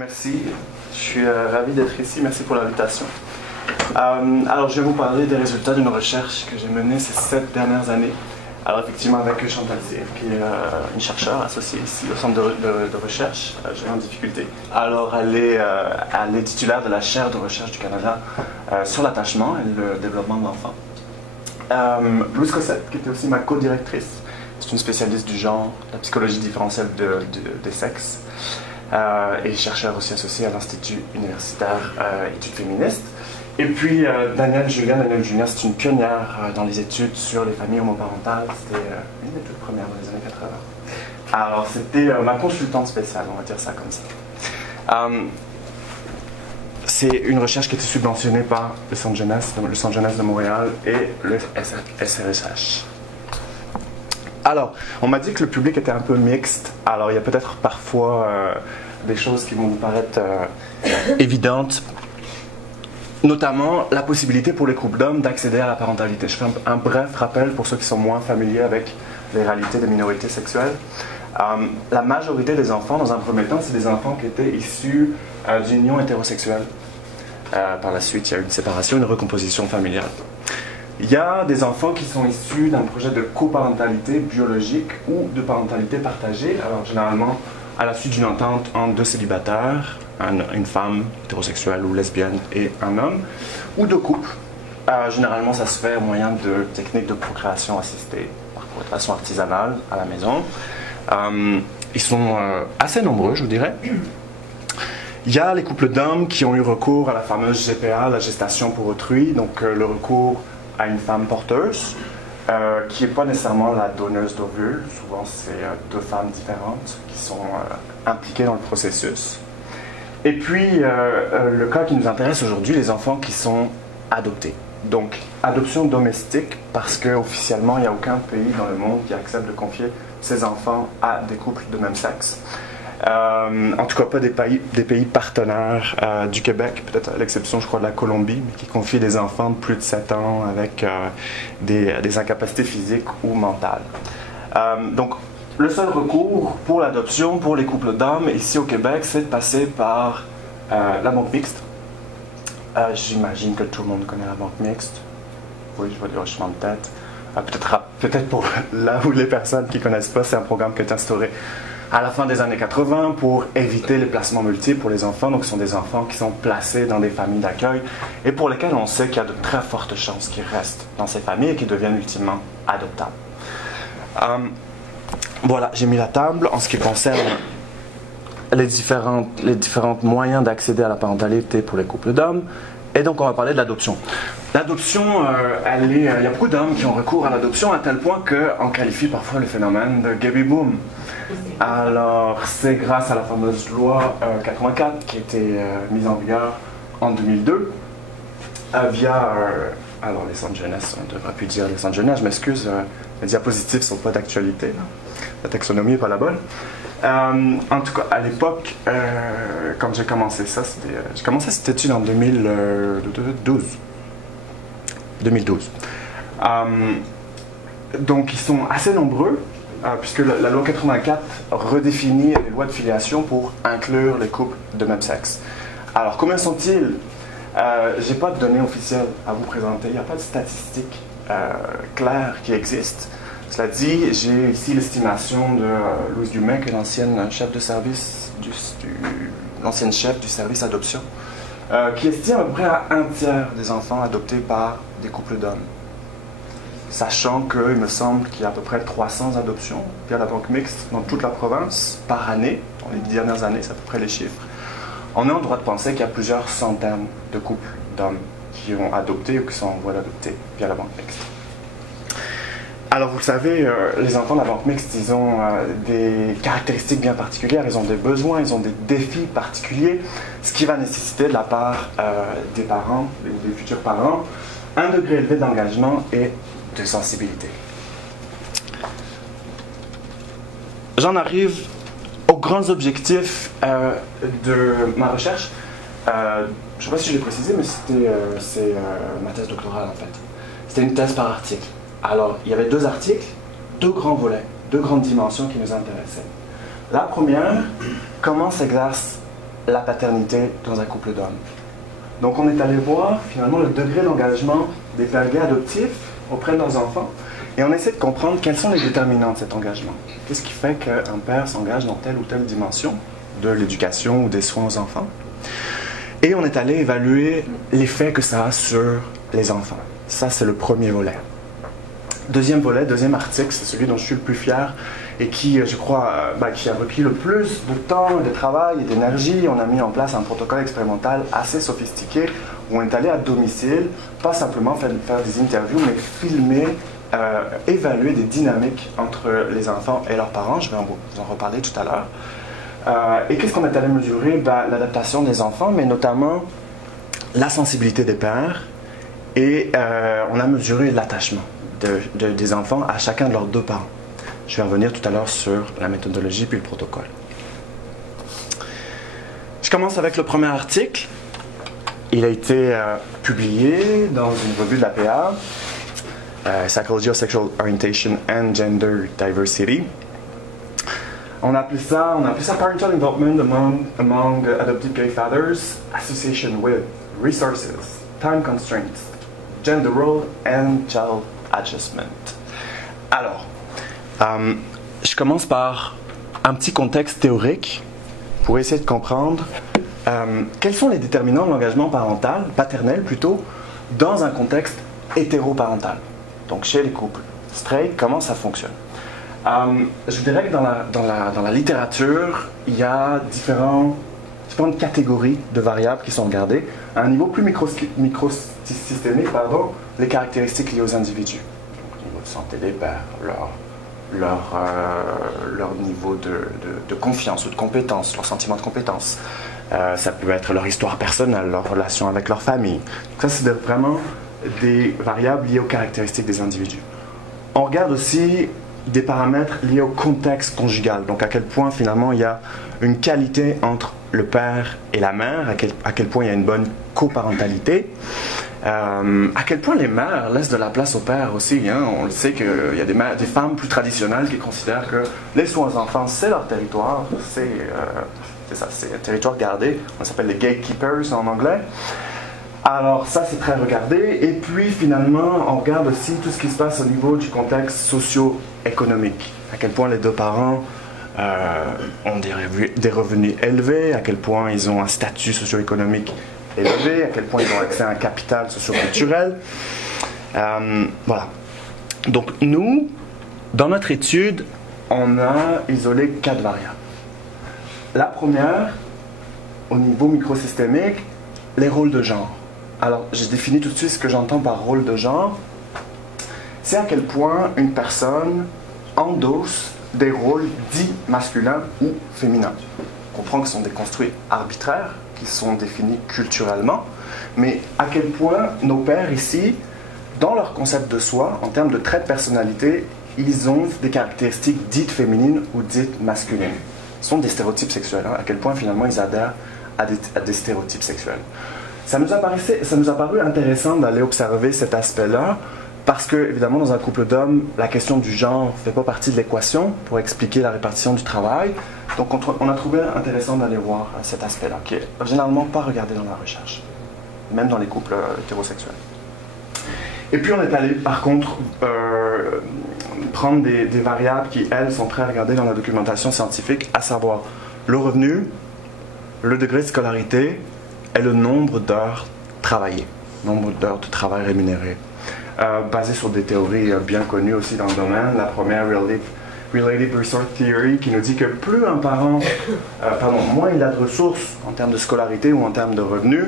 Merci. Je suis ravi d'être ici. Merci pour l'invitation. Alors, je vais vous parler des résultats d'une recherche que j'ai menée ces 7 dernières années. Alors, effectivement, avec Chantal Cyr, qui est une chercheure associée ici au centre de recherche, j'ai en difficulté. Alors, elle est titulaire de la chaire de recherche du Canada sur l'attachement et le développement de l'enfant. Louise Cossette, qui était aussi ma co-directrice, c'est une spécialiste du genre, de la psychologie différentielle des sexes, et chercheur aussi associé à l'Institut universitaire études féministes. Et puis Danielle Julien, c'est une pionnière dans les études sur les familles homoparentales. C'était une des toutes premières dans les années 80. Alors c'était ma consultante spéciale, on va dire ça comme ça. C'est une recherche qui a été subventionnée par le Centre Jeunesse de Montréal et le SRSH. Alors, on m'a dit que le public était un peu mixte. Alors, il y a peut-être parfois des choses qui vont vous paraître évidentes, notamment la possibilité pour les couples d'hommes d'accéder à la parentalité. Je fais un bref rappel pour ceux qui sont moins familiers avec les réalités des minorités sexuelles. La majorité des enfants, dans un premier temps, c'est des enfants qui étaient issus d'unions hétérosexuelles. Par la suite, il y a eu une séparation, une recomposition familiale. Il y a des enfants qui sont issus d'un projet de coparentalité biologique ou de parentalité partagée. Alors, généralement, à la suite d'une entente entre deux célibataires, une femme hétérosexuelle ou lesbienne et un homme, ou de couples. Généralement, ça se fait au moyen de techniques de procréation assistée, parfois de façon artisanale, à la maison. Ils sont assez nombreux, je vous dirais. Il y a les couples d'hommes qui ont eu recours à la fameuse GPA, la gestation pour autrui, donc le recours à une femme porteuse, qui n'est pas nécessairement la donneuse d'ovules. Souvent, c'est deux femmes différentes qui sont impliquées dans le processus. Et puis, le cas qui nous intéresse aujourd'hui, les enfants qui sont adoptés. Donc, adoption domestique, parce qu'officiellement, il n'y a aucun pays dans le monde qui accepte de confier ses enfants à des couples de même sexe. En tout cas, pas des pays partenaires du Québec, peut-être à l'exception, je crois, de la Colombie, mais qui confient des enfants de plus de 7 ans avec des incapacités physiques ou mentales. Donc, le seul recours pour l'adoption pour les couples d'hommes ici au Québec, c'est de passer par la banque mixte. J'imagine que tout le monde connaît la banque mixte. Oui, je vois des hochements de tête. Peut-être pour là où les personnes qui ne connaissent pas, c'est un programme qui est instauré à la fin des années 80 pour éviter les placements multiples pour les enfants. Donc, ce sont des enfants qui sont placés dans des familles d'accueil et pour lesquels on sait qu'il y a de très fortes chances qu'ils restent dans ces familles et qu'ils deviennent ultimement adoptables. Voilà, j'ai mis la table en ce qui concerne les différents moyens d'accéder à la parentalité pour les couples d'hommes. Et donc, on va parler de l'adoption. L'adoption, il y a beaucoup d'hommes qui ont recours à l'adoption à tel point qu'on qualifie parfois le phénomène de baby boom. Alors, c'est grâce à la fameuse loi 84 qui a été mise en vigueur en 2002 via, alors les centres jeunesse, on ne devrait plus dire les centres jeunesse, je m'excuse, les diapositives ne sont pas d'actualité, la taxonomie n'est pas la bonne. En tout cas, à l'époque, quand j'ai commencé ça, j'ai commencé cette étude en 2012. Donc, ils sont assez nombreux, puisque la loi 84 redéfinit les lois de filiation pour inclure les couples de même sexe. Alors, combien sont-ils? Je n'ai pas de données officielles à vous présenter, il n'y a pas de statistiques claires qui existent. Cela dit, j'ai ici l'estimation de Louise Dumais, qui est l'ancienne chef de service l'ancienne chef du service adoption, qui estime à peu près à 1/3 des enfants adoptés par des couples d'hommes. Sachant qu'il me semble qu'il y a à peu près 300 adoptions via la banque mixte dans toute la province par année, dans les 10 dernières années, c'est à peu près les chiffres. On est en droit de penser qu'il y a plusieurs centaines de couples d'hommes qui ont adopté ou qui sont en voie d'adopter via la banque mixte. Alors, vous le savez, les enfants de la banque mixte, ils ont des caractéristiques bien particulières, ils ont des besoins, ils ont des défis particuliers, ce qui va nécessiter de la part des parents, des futurs parents, un degré élevé d'engagement et de sensibilité. J'en arrive aux grands objectifs de ma recherche. Je ne sais pas si je l'ai précisé, mais c'est ma thèse doctorale en fait. C'était une thèse par article. Alors, il y avait 2 articles, 2 grands volets, 2 grandes dimensions qui nous intéressaient. La première, comment s'exerce la paternité dans un couple d'hommes. Donc on est allé voir finalement le degré d'engagement des pères gays adoptifs auprès de leurs enfants et on essaie de comprendre quels sont les déterminants de cet engagement. Qu'est-ce qui fait qu'un père s'engage dans telle ou telle dimension de l'éducation ou des soins aux enfants? Et on est allé évaluer l'effet que ça a sur les enfants. Ça, c'est le premier volet. Deuxième volet, deuxième article, c'est celui dont je suis le plus fier et qui, je crois, qui a requis le plus de temps, de travail et d'énergie. On a mis en place un protocole expérimental assez sophistiqué où on est allé à domicile, pas simplement faire des interviews, mais filmer, évaluer des dynamiques entre les enfants et leurs parents. Je vais vous en reparler tout à l'heure. Et qu'est-ce qu'on est allé mesurer? L'adaptation des enfants, mais notamment la sensibilité des pères. Et on a mesuré l'attachement des enfants à chacun de leurs deux parents. Je vais revenir tout à l'heure sur la méthodologie puis le protocole. Je commence avec le premier article. Il a été publié dans une revue de la PA, Psychology of Sexual Orientation and Gender Diversity. On a appelé ça Parental Involvement among Adoptive Gay Fathers, Association with, Resources, Time Constraints, Gender Role and Child Adjustment. Alors, je commence par un petit contexte théorique pour essayer de comprendre quels sont les déterminants de l'engagement paternel plutôt, dans un contexte hétéroparental. Donc chez les couples straight, comment ça fonctionne? Je dirais que dans la littérature, il y a différentes catégories de variables qui sont regardées. À un niveau plus microsystémique, les caractéristiques liées aux individus. Donc, le niveau de santé des pères, leur niveau de confiance ou de compétence, leur sentiment de compétence. Ça peut être leur histoire personnelle, leur relation avec leur famille. Ça, c'est vraiment des variables liées aux caractéristiques des individus. On regarde aussi des paramètres liés au contexte conjugal. Donc, à quel point, finalement, il y a une qualité entre le père et la mère, à quel point il y a une bonne coparentalité, à quel point les mères laissent de la place au père aussi. Hein. On le sait qu'il y a des femmes plus traditionnelles qui considèrent que les soins aux enfants, c'est leur territoire, c'est un territoire gardé. On s'appelle les gatekeepers en anglais. Alors ça, c'est très regardé. Et puis finalement, on regarde aussi tout ce qui se passe au niveau du contexte socio-économique. À quel point les deux parents ont des revenus élevés, à quel point ils ont un statut socio-économique élevé, à quel point ils ont accès à un capital socio-culturel. Voilà. Donc nous, dans notre étude, on a isolé 4 variables. La première, au niveau microsystémique, les rôles de genre. Alors, j'ai défini tout de suite ce que j'entends par rôle de genre. C'est à quel point une personne endosse des rôles dits masculins ou féminins. On comprend que ce sont des construits arbitraires, qui sont définis culturellement, mais à quel point nos pères ici, dans leur concept de soi, en termes de traits de personnalité, ils ont des caractéristiques dites féminines ou dites masculines. Ce sont des stéréotypes sexuels. Hein, à quel point finalement ils adhèrent à des stéréotypes sexuels. Ça nous a paru intéressant d'aller observer cet aspect-là, parce que, évidemment, dans un couple d'hommes, la question du genre ne fait pas partie de l'équation pour expliquer la répartition du travail. Donc, on a trouvé intéressant d'aller voir cet aspect-là, qui est généralement pas regardé dans la recherche, même dans les couples hétérosexuels. Et puis, on est allé, par contre, prendre des variables qui, elles, sont très regardées dans la documentation scientifique, à savoir le revenu, le degré de scolarité et le nombre d'heures travaillées, nombre d'heures de travail rémunérées. Basé sur des théories bien connues aussi dans le domaine. La première, Relative Resource Theory, qui nous dit que plus un parent, moins il a de ressources en termes de scolarité ou en termes de revenus,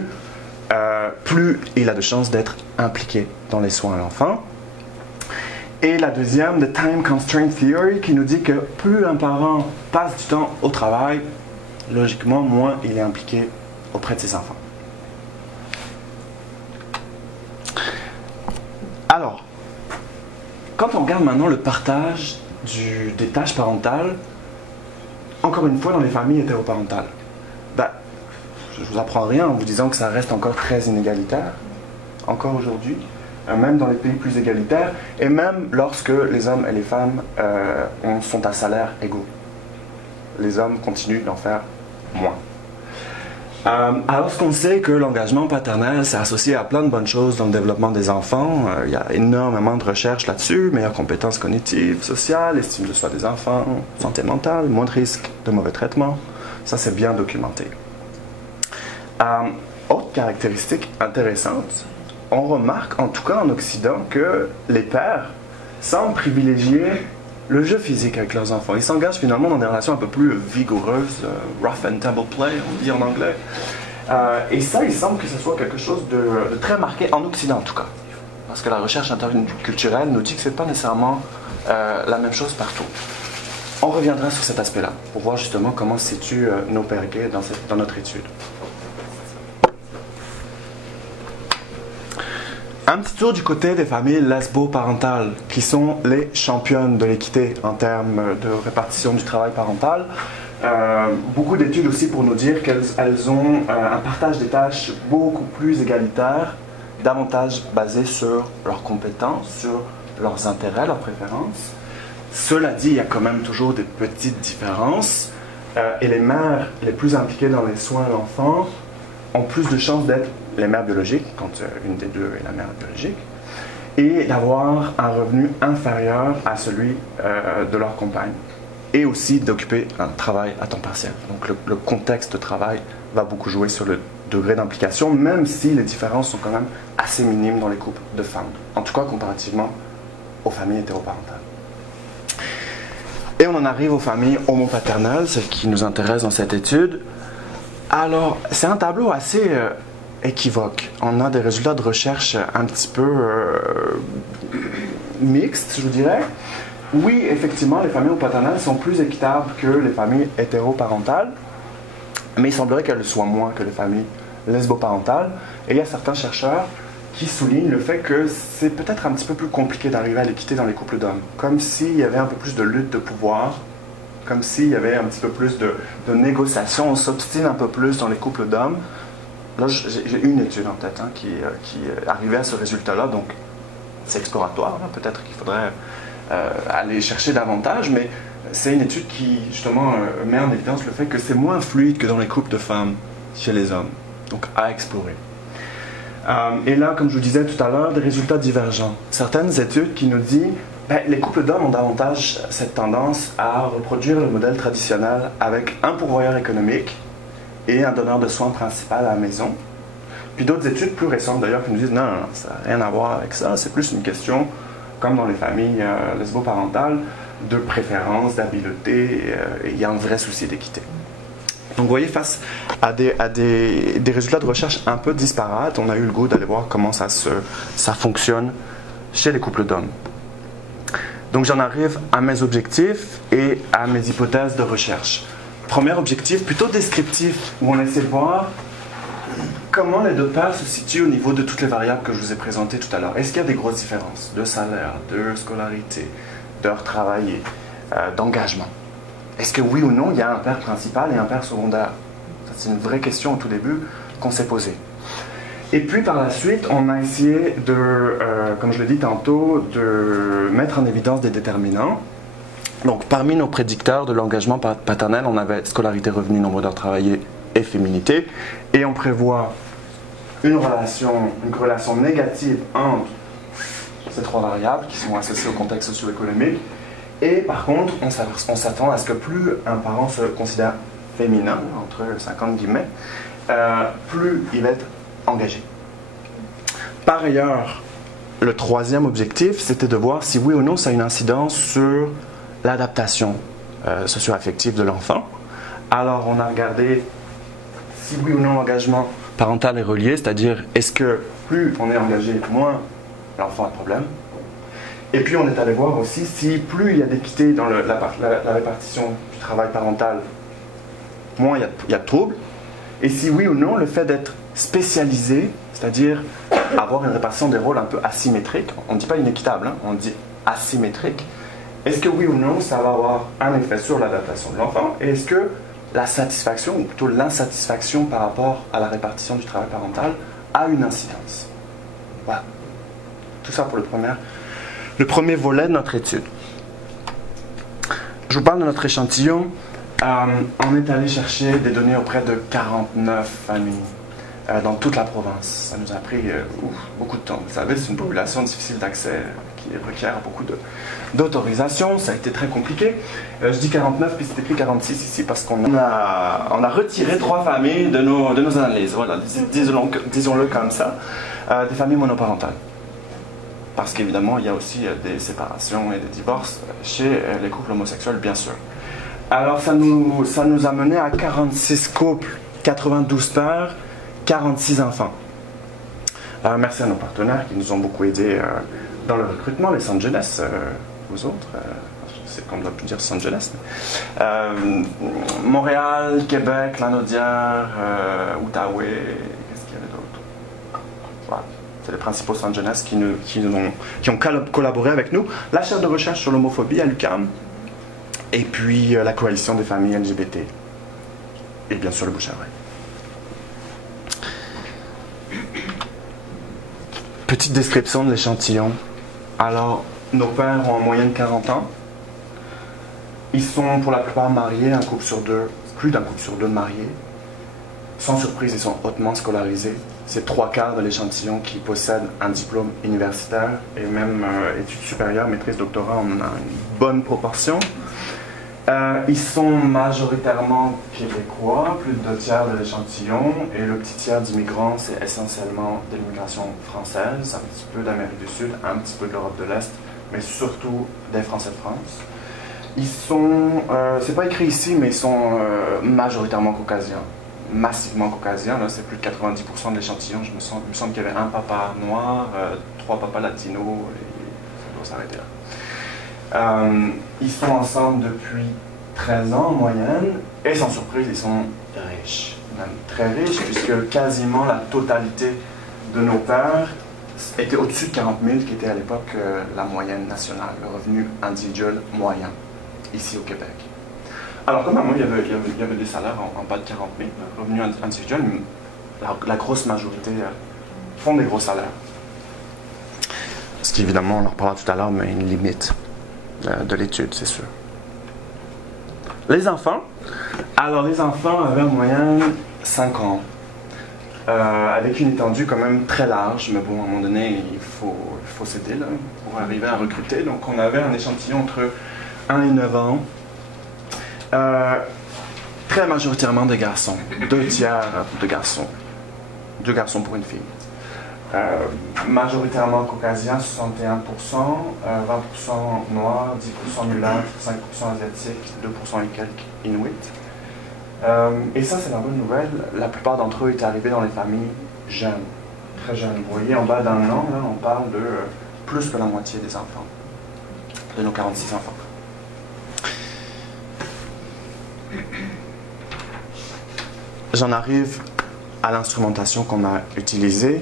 plus il a de chances d'être impliqué dans les soins à l'enfant. Et la deuxième, The Time Constraint Theory, qui nous dit que plus un parent passe du temps au travail, logiquement, moins il est impliqué auprès de ses enfants. Alors, quand on regarde maintenant le partage des tâches parentales, encore une fois dans les familles hétéroparentales, je ne vous apprends rien en vous disant que ça reste encore très inégalitaire, encore aujourd'hui, même dans les pays plus égalitaires, et même lorsque les hommes et les femmes sont à salaire égaux. Les hommes continuent d'en faire moins. Alors, ce qu'on sait que l'engagement paternel, c'est associé à plein de bonnes choses dans le développement des enfants. Il y a énormément de recherches là-dessus, meilleures compétences cognitives, sociales, estime de soi des enfants, santé mentale, moins de risques de mauvais traitements. Ça, c'est bien documenté. Autre caractéristique intéressante, on remarque, en tout cas en Occident, que les pères semblent privilégier le jeu physique avec leurs enfants. Ils s'engagent finalement dans des relations un peu plus vigoureuses, rough and tumble play, on dit en anglais. Et ça, il semble que ce soit quelque chose de très marqué en Occident en tout cas. Parce que la recherche interculturelle nous dit que ce n'est pas nécessairement la même chose partout. On reviendra sur cet aspect-là pour voir justement comment se situent nos pères gays dans notre étude. Un petit tour du côté des familles lesbo-parentales, qui sont les championnes de l'équité en termes de répartition du travail parental. Beaucoup d'études aussi pour nous dire qu'elles ont un partage des tâches beaucoup plus égalitaire, davantage basé sur leurs compétences, sur leurs intérêts, leurs préférences. Cela dit, il y a quand même toujours des petites différences, et les mères les plus impliquées dans les soins de l'enfant ont plus de chances d'être les mères biologiques, quand une des deux est la mère biologique, et d'avoir un revenu inférieur à celui de leur compagne, et aussi d'occuper un travail à temps partiel. Donc le contexte de travail va beaucoup jouer sur le degré d'implication, même si les différences sont quand même assez minimes dans les couples de femmes, en tout cas comparativement aux familles hétéroparentales. Et on en arrive aux familles homopaternelles, celles qui nous intéressent dans cette étude. Alors, c'est un tableau assez équivoque. On a des résultats de recherche un petit peu mixtes, je vous dirais. Oui, effectivement, les familles homopaternelles sont plus équitables que les familles hétéroparentales, mais il semblerait qu'elles le soient moins que les familles lesboparentales. Et il y a certains chercheurs qui soulignent le fait que c'est peut-être un petit peu plus compliqué d'arriver à l'équité dans les couples d'hommes, comme s'il y avait un peu plus de lutte de pouvoir, comme s'il y avait un petit peu plus de négociation, on s'obstine un peu plus dans les couples d'hommes. Là, j'ai une étude en tête qui est arrivée à ce résultat-là, donc c'est exploratoire, peut-être qu'il faudrait aller chercher davantage, mais c'est une étude qui, justement, met en évidence le fait que c'est moins fluide que dans les couples de femmes chez les hommes, donc à explorer. Et là, comme je vous disais tout à l'heure, des résultats divergents. Certaines études qui nous disent les couples d'hommes ont davantage cette tendance à reproduire le modèle traditionnel avec un pourvoyeur économique et un donneur de soins principal à la maison. Puis d'autres études plus récentes d'ailleurs qui nous disent non, ça n'a rien à voir avec ça, c'est plus une question, comme dans les familles lesbo-parentales, de préférence, d'habileté, et il y a un vrai souci d'équité. Donc vous voyez, face à des résultats de recherche un peu disparates, on a eu le goût d'aller voir comment ça fonctionne chez les couples d'hommes. Donc j'en arrive à mes objectifs et à mes hypothèses de recherche. Premier objectif plutôt descriptif, où on essaie de voir comment les deux pairs se situent au niveau de toutes les variables que je vous ai présentées tout à l'heure. Est-ce qu'il y a des grosses différences de salaire, de scolarité, d'heures travaillées, d'engagement? Est-ce que oui ou non, il y a un père principal et un père secondaire? C'est une vraie question au tout début qu'on s'est posée. Et puis par la suite, on a essayé de, comme je l'ai dit tantôt, de mettre en évidence des déterminants. Donc parmi nos prédicteurs de l'engagement paternel, on avait scolarité, revenu, nombre d'heures travaillées et féminité. Et on prévoit une relation négative entre ces trois variables qui sont associées au contexte socio-économique. Et par contre, on s'attend à ce que plus un parent se considère féminin, entre 50 guillemets, plus il va être engagé. Par ailleurs, le troisième objectif, c'était de voir si oui ou non ça a une incidence sur l'adaptation socio-affective de l'enfant. Alors, on a regardé si oui ou non l'engagement parental est relié, c'est-à-dire est-ce que plus on est engagé, moins l'enfant a de problème. Et puis on est allé voir aussi si plus il y a d'équité dans la répartition du travail parental, moins il y a de troubles. Et si oui ou non le fait d'être spécialisé, c'est-à-dire avoir une répartition des rôles un peu asymétrique, on ne dit pas inéquitable, hein, on dit asymétrique, est-ce que oui ou non ça va avoir un effet sur l'adaptation de l'enfant? Et est-ce que la satisfaction, ou plutôt l'insatisfaction par rapport à la répartition du travail parental, a une incidence? Voilà. Tout ça pour le premier volet de notre étude. Je vous parle de notre échantillon On est allé chercher des données auprès de 49 familles dans toute la province. Ça nous a pris beaucoup de temps. Vous savez, c'est une population difficile d'accès qui requiert beaucoup d'autorisation. Ça a été très compliqué. Je dis 49 puis c'était pris 46 ici parce qu'on a retiré 3 familles de nos analyses. Voilà, disons-le comme ça. Des familles monoparentales. Parce qu'évidemment, il y a aussi des séparations et des divorces chez les couples homosexuels, bien sûr. Alors, ça nous a mené à 46 couples, 92 pères, 46 enfants. Merci à nos partenaires qui nous ont beaucoup aidés dans le recrutement, les Centres Jeunesse, vous autres, je sais qu'on doit plus dire Centres Jeunesse. Montréal, Québec, Lanaudière, Outaouais, qu'est-ce qu'il y avait d'autre? Voilà. C'est les principaux centres jeunesse qui ont collaboré avec nous. La chaire de recherche sur l'homophobie à l'UQAM. Et puis la coalition des familles LGBT. Et bien sûr le Bouche-à-Oreille. Petite description de l'échantillon. Alors, nos pères ont en moyenne 40 ans. Ils sont pour la plupart mariés, un couple sur deux, plus d'un couple sur deux mariés. Sans surprise, ils sont hautement scolarisés. C'est 3/4 de l'échantillon qui possède un diplôme universitaire et même études supérieures, maîtrise, doctorat, on en a une bonne proportion. Ils sont majoritairement québécois, plus de 2/3 de l'échantillon, et le petit tiers d'immigrants, c'est essentiellement de l'immigration française, un petit peu d'Amérique du Sud, un petit peu de l'Europe de l'Est, mais surtout des Français de France. Ils sont, c'est pas écrit ici, mais ils sont majoritairement caucasiens. Massivement caucasien, là c'est plus de 90% de l'échantillon. Il me semble qu'il y avait un papa noir, 3 papas latinos, et ça doit s'arrêter là. Ils sont ensemble depuis 13 ans en moyenne, et sans surprise, ils sont riches, même très riches, puisque quasiment la totalité de nos pères était au-dessus de 40 000, qui était à l'époque la moyenne nationale, le revenu individuel moyen, ici au Québec. Alors quand même, il y avait des salaires en bas de 40 000, revenus individuels, mais la grosse majorité font des gros salaires. Ce qui évidemment, on en reparlera tout à l'heure, mais une limite de l'étude, c'est sûr. Les enfants. Alors les enfants avaient en moyenne 5 ans, avec une étendue quand même très large, mais bon, à un moment donné, il faut s'aider là, pour arriver à recruter. Donc on avait un échantillon entre 1 et 9 ans. Très majoritairement des garçons, 2/3 de garçons, 2 garçons pour une fille. Majoritairement caucasiens, 61%, 20% noirs, 10% mulâtres, 5% asiatiques, 2% et quelques inuits. Et ça, c'est la bonne nouvelle. La plupart d'entre eux étaient arrivés dans les familles jeunes, très jeunes. Vous voyez, en bas d'un an, là, on parle de plus que la moitié des enfants, de nos 46 enfants. J'en arrive à l'instrumentation qu'on a utilisée,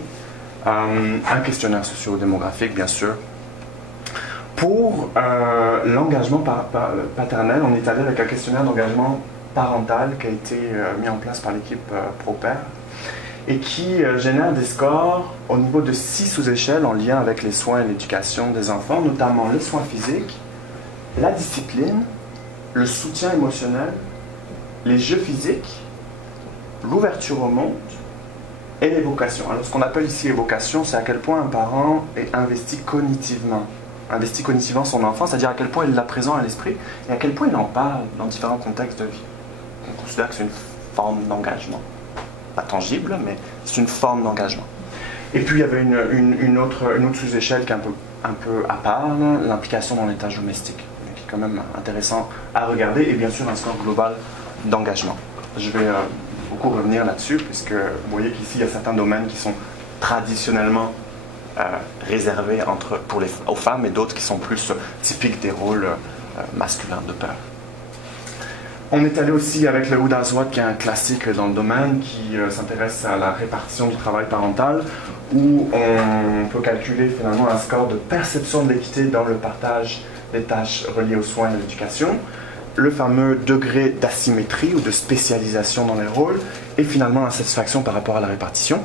un questionnaire socio-démographique, bien sûr. Pour l'engagement paternel, on est allé avec un questionnaire d'engagement parental qui a été mis en place par l'équipe ProPère et qui génère des scores au niveau de 6 sous-échelles en lien avec les soins et l'éducation des enfants, notamment les soins physiques, la discipline, le soutien émotionnel, les jeux physiques, l'ouverture au monde et l'évocation. Alors ce qu'on appelle ici évocation, c'est à quel point un parent est investi cognitivement son enfant, c'est-à-dire à quel point il l'a présent à l'esprit et à quel point il en parle dans différents contextes de vie. On considère que c'est une forme d'engagement. Pas tangible, mais c'est une forme d'engagement. Et puis il y avait une autre sous-échelle qui est un peu à part, l'implication dans les tâches domestiques, qui est quand même intéressant à regarder, et bien sûr un score global d'engagement. Je vais beaucoup revenir là-dessus, puisque vous voyez qu'ici, il y a certains domaines qui sont traditionnellement réservés aux femmes et d'autres qui sont plus typiques des rôles masculins de père. On est allé aussi avec le Houdazwat, qui est un classique dans le domaine, qui s'intéresse à la répartition du travail parental, où on peut calculer finalement un score de perception de l'équité dans le partage des tâches reliées aux soins et à l'éducation, le fameux degré d'asymétrie ou de spécialisation dans les rôles, et finalement la satisfaction par rapport à la répartition.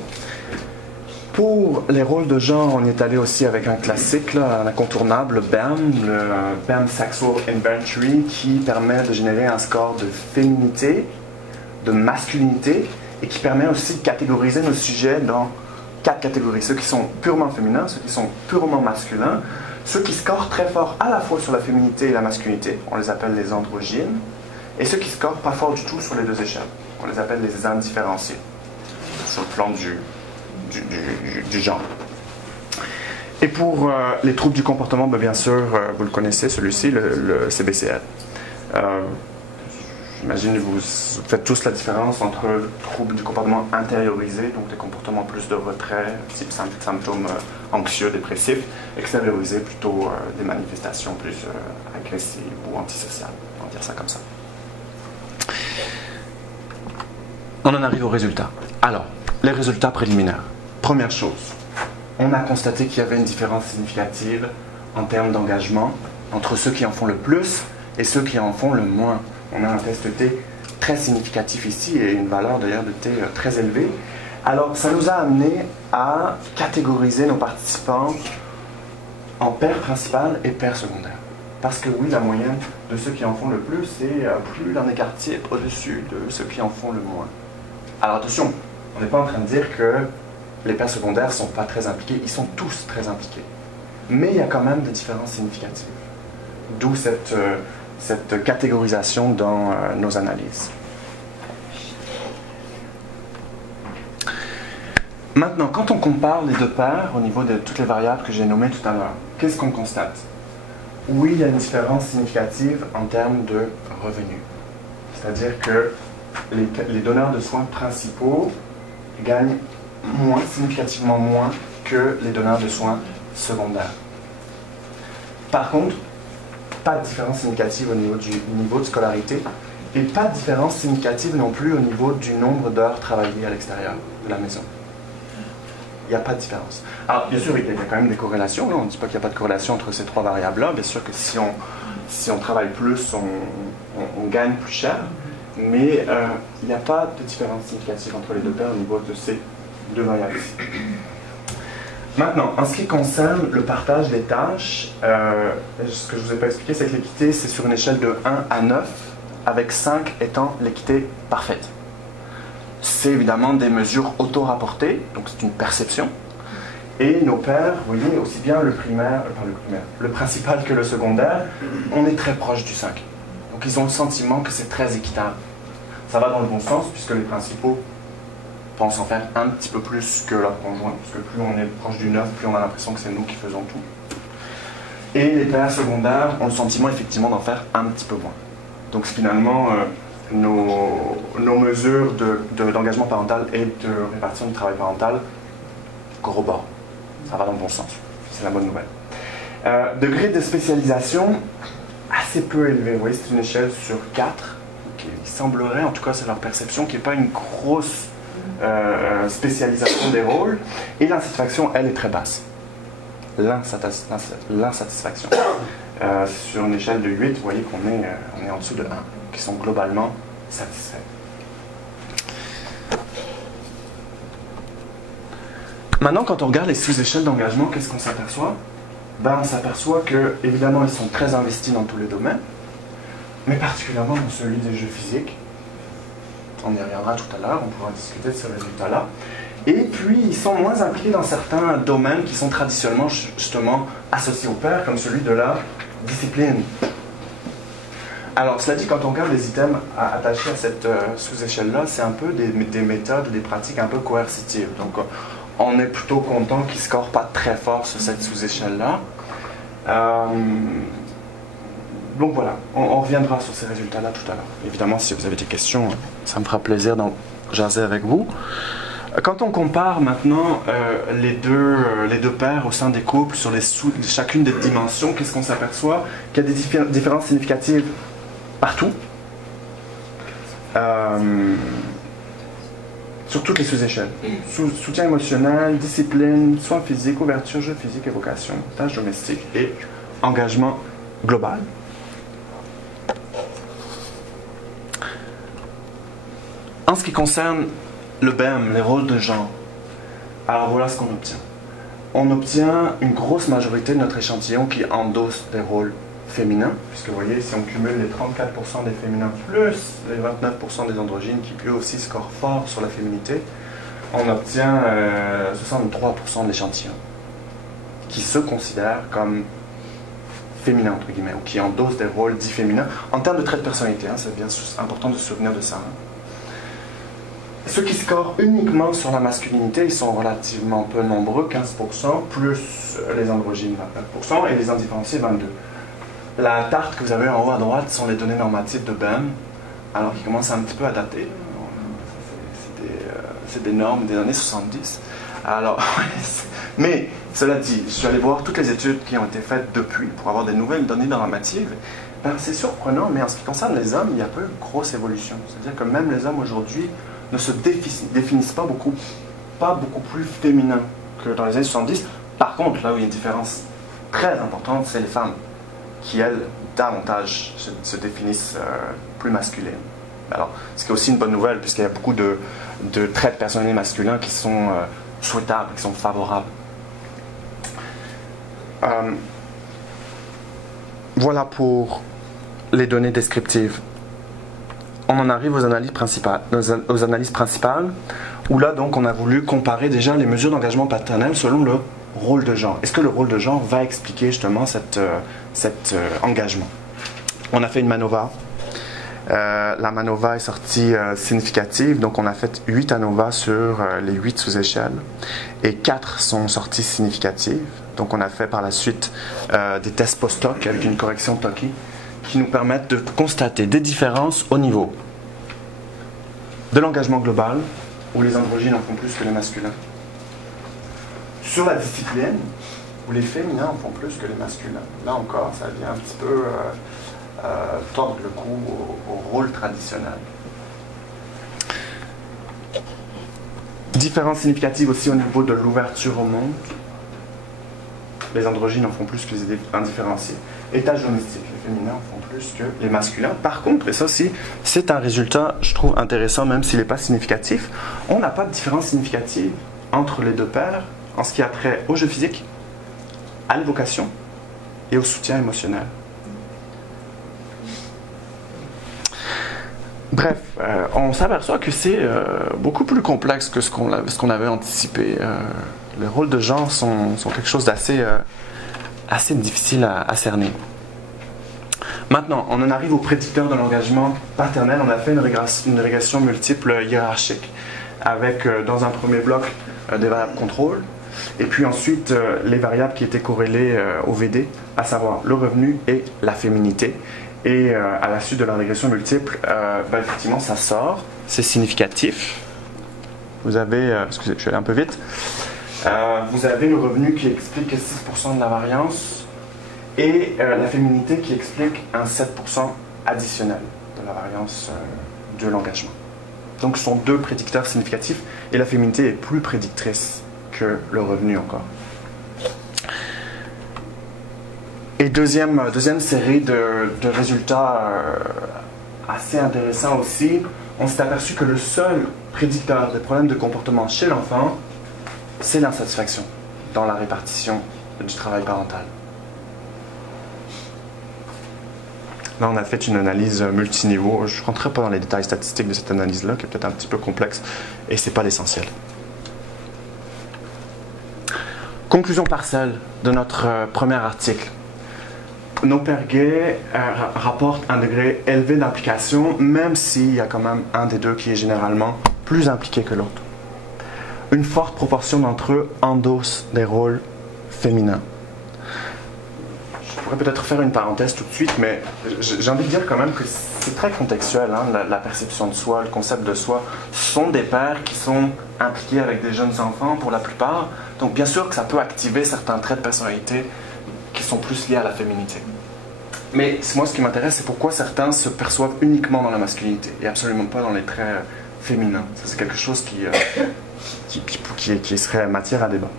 Pour les rôles de genre, on y est allé aussi avec un classique, là, un incontournable, le BAM Sexual Inventory, qui permet de générer un score de féminité, de masculinité, et qui permet aussi de catégoriser nos sujets dans 4 catégories. Ceux qui sont purement féminins, ceux qui sont purement masculins, ceux qui scorent très fort à la fois sur la féminité et la masculinité, on les appelle les androgynes, et ceux qui scorent pas fort du tout sur les deux échelles, on les appelle les indifférenciés, sur le plan du genre. Et pour les troubles du comportement, bien sûr, vous le connaissez, celui-ci, le CBCL. J'imagine que vous faites tous la différence entre le trouble du comportement intériorisé, donc des comportements plus de retrait, type symptômes anxieux, dépressifs, extériorisé, plutôt des manifestations plus agressives ou antisociales, on va dire ça comme ça. On en arrive aux résultats. Alors, les résultats préliminaires. Première chose, on a constaté qu'il y avait une différence significative en termes d'engagement entre ceux qui en font le plus et ceux qui en font le moins. On a un test T très significatif ici et une valeur d'ailleurs de T très élevée. Alors, ça nous a amené à catégoriser nos participants en paire principale et paire secondaire. Parce que oui, la moyenne de ceux qui en font le plus est plus d'un écart-type au-dessus de ceux qui en font le moins. Alors attention, on n'est pas en train de dire que les paires secondaires ne sont pas très impliqués, ils sont tous très impliqués. Mais il y a quand même des différences significatives. D'où cette catégorisation dans nos analyses. Maintenant, quand on compare les deux paires au niveau de toutes les variables que j'ai nommées tout à l'heure, qu'est-ce qu'on constate? Oui, il y a une différence significative en termes de revenus. C'est-à-dire que les donneurs de soins principaux gagnent significativement moins que les donneurs de soins secondaires. Par contre, pas de différence significative au niveau du niveau de scolarité et pas de différence significative non plus au niveau du nombre d'heures travaillées à l'extérieur de la maison. Il n'y a pas de différence. Alors, bien sûr, il y a quand même des corrélations. Là. On ne dit pas qu'il n'y a pas de corrélation entre ces trois variables-là. Bien sûr que si on travaille plus, on gagne plus cher. Mais il n'y a pas de différence significative entre les deux paires au niveau de ces deux variables ici. Maintenant, en ce qui concerne le partage des tâches, ce que je ne vous ai pas expliqué, c'est que l'équité, c'est sur une échelle de 1 à 9, avec 5 étant l'équité parfaite. C'est évidemment des mesures auto-rapportées, donc c'est une perception. Et nos pairs, vous voyez, aussi bien le principal que le secondaire, on est très proche du 5. Donc ils ont le sentiment que c'est très équitable. Ça va dans le bon sens, puisque les principaux pensent en faire un petit peu plus que leur conjoint, parce que plus on est proche du 9, plus on a l'impression que c'est nous qui faisons tout. Et les pairs secondaires ont le sentiment effectivement d'en faire un petit peu moins. Donc finalement, nos mesures d'engagement parental et de répartition du travail parental corroborent. Ça va dans le bon sens. C'est la bonne nouvelle. Degré de spécialisation assez peu élevé. Vous voyez, c'est une échelle sur 4. Il semblerait, en tout cas c'est leur perception, qu'il n'y ait pas une grosse spécialisation des rôles. Et l'insatisfaction, elle, est très basse. L'insatisfaction. Sur une échelle de 8, vous voyez qu'on est en dessous de 1, qui sont globalement satisfaits. Maintenant, quand on regarde les sous-échelles d'engagement, qu'est-ce qu'on s'aperçoit? On s'aperçoit que, évidemment, ils sont très investis dans tous les domaines, mais particulièrement dans celui des jeux physiques. On y reviendra tout à l'heure, on pourra discuter de ces résultats-là. Et puis, ils sont moins impliqués dans certains domaines qui sont traditionnellement, justement, associés au pair, comme celui de la discipline. Alors, cela dit, quand on regarde les items attachés à cette sous-échelle-là, c'est un peu des méthodes, des pratiques un peu coercitives. Donc, on est plutôt content qu'ils ne scorent pas très fort sur cette sous-échelle-là. Donc voilà, on reviendra sur ces résultats-là tout à l'heure. Évidemment, si vous avez des questions, ça me fera plaisir d'en jaser avec vous. Quand on compare maintenant les deux paires au sein des couples sur chacune des dimensions, qu'est-ce qu'on s'aperçoit? Qu'il y a des différences significatives partout. Sur toutes les sous-échelles. Soutien émotionnel, discipline, soins physiques, ouverture, jeu physique, évocation, tâches domestiques et engagement global. En ce qui concerne le BEM, les rôles de genre, Alors voilà ce qu'on obtient. On obtient une grosse majorité de notre échantillon qui endosse des rôles féminins, puisque vous voyez, si on cumule les 34% des féminins plus les 29% des androgynes qui eux aussi scorent fort sur la féminité, on obtient 63% de l'échantillon qui se considèrent comme féminins, entre guillemets, ou qui endossent des rôles dits féminins. En termes de traits de personnalité, c'est bien important de se souvenir de ça. Ceux qui scorent uniquement sur la masculinité, ils sont relativement peu nombreux, 15%, plus les androgynes, 29%, et les indifférenciés, 22%. La tarte que vous avez en haut à droite sont les données normatives de BEM, alors qui commencent un petit peu à dater. C'est des normes des années 70. Alors, mais cela dit, je suis allé voir toutes les études qui ont été faites depuis pour avoir des nouvelles données normatives. Ben, c'est surprenant, mais en ce qui concerne les hommes, il y a pas eu de grosse évolution. C'est-à-dire que même les hommes aujourd'hui ne se définissent pas beaucoup plus féminins que dans les années 70. Par contre, là où il y a une différence très importante, c'est les femmes qui, elles, davantage se définissent plus masculines. Alors, ce qui est aussi une bonne nouvelle, puisqu'il y a beaucoup de traits de personnalité masculins qui sont souhaitables, qui sont favorables. Voilà pour les données descriptives. On en arrive aux analyses principales, où là, donc, on a voulu comparer déjà les mesures d'engagement paternel selon le rôle de genre. Est-ce que le rôle de genre va expliquer justement cet engagement? On a fait une MANOVA. La MANOVA est sortie significative, donc on a fait 8 ANOVA sur les 8 sous-échelles et 4 sont sorties significatives. Donc on a fait par la suite des tests post-hoc avec une correction Toki qui nous permettent de constater des différences au niveau de l'engagement global, où les androgynes en font plus que les masculins, sur la discipline, où les féminins en font plus que les masculins. Là encore, ça vient un petit peu tordre le cou au rôle traditionnel. Différence significative aussi au niveau de l'ouverture au monde. Les androgynes en font plus que les indifférenciés. État géométrique, les féminins en font plus que les masculins. Par contre, et ça aussi, c'est un résultat, je trouve, intéressant, même s'il n'est pas significatif, on n'a pas de différence significative entre les deux paires en ce qui a trait au jeu physique, à l'évocation et au soutien émotionnel. Bref, on s'aperçoit que c'est beaucoup plus complexe que ce qu'on avait anticipé. Les rôles de genre sont quelque chose d'assez assez difficile à cerner. Maintenant, on en arrive aux prédicteurs de l'engagement paternel. On a fait une régression multiple hiérarchique avec, dans un premier bloc, des variables contrôle, et puis ensuite les variables qui étaient corrélées au VD, à savoir le revenu et la féminité. Et à la suite de la régression multiple, effectivement, ça sort, c'est significatif. Vous avez, excusez, je suis allé un peu vite. Vous avez le revenu qui explique 6% de la variance et la féminité qui explique un 7% additionnel de la variance de l'engagement. Donc ce sont deux prédicteurs significatifs et la féminité est plus prédictrice que le revenu encore. Et deuxième série de résultats assez intéressants aussi, on s'est aperçu que le seul prédicteur des problèmes de comportement chez l'enfant, c'est l'insatisfaction dans la répartition du travail parental. Là, on a fait une analyse multiniveau. Je ne rentrerai pas dans les détails statistiques de cette analyse-là, qui est peut-être un petit peu complexe, et ce n'est pas l'essentiel. Conclusion partielle de notre premier article. Nos pères gays rapportent un degré élevé d'implication, même s'il y a quand même un des deux qui est généralement plus impliqué que l'autre. Une forte proportion d'entre eux endossent des rôles féminins. Je pourrais peut-être faire une parenthèse tout de suite, mais j'ai envie de dire quand même que c'est très contextuel, hein, la perception de soi, le concept de soi. Ce sont des pères qui sont impliqués avec des jeunes enfants pour la plupart, donc bien sûr que ça peut activer certains traits de personnalité qui sont plus liés à la féminité. Mais moi, ce qui m'intéresse, c'est pourquoi certains se perçoivent uniquement dans la masculinité et absolument pas dans les traits féminins. Ça, c'est quelque chose qui serait matière à débat.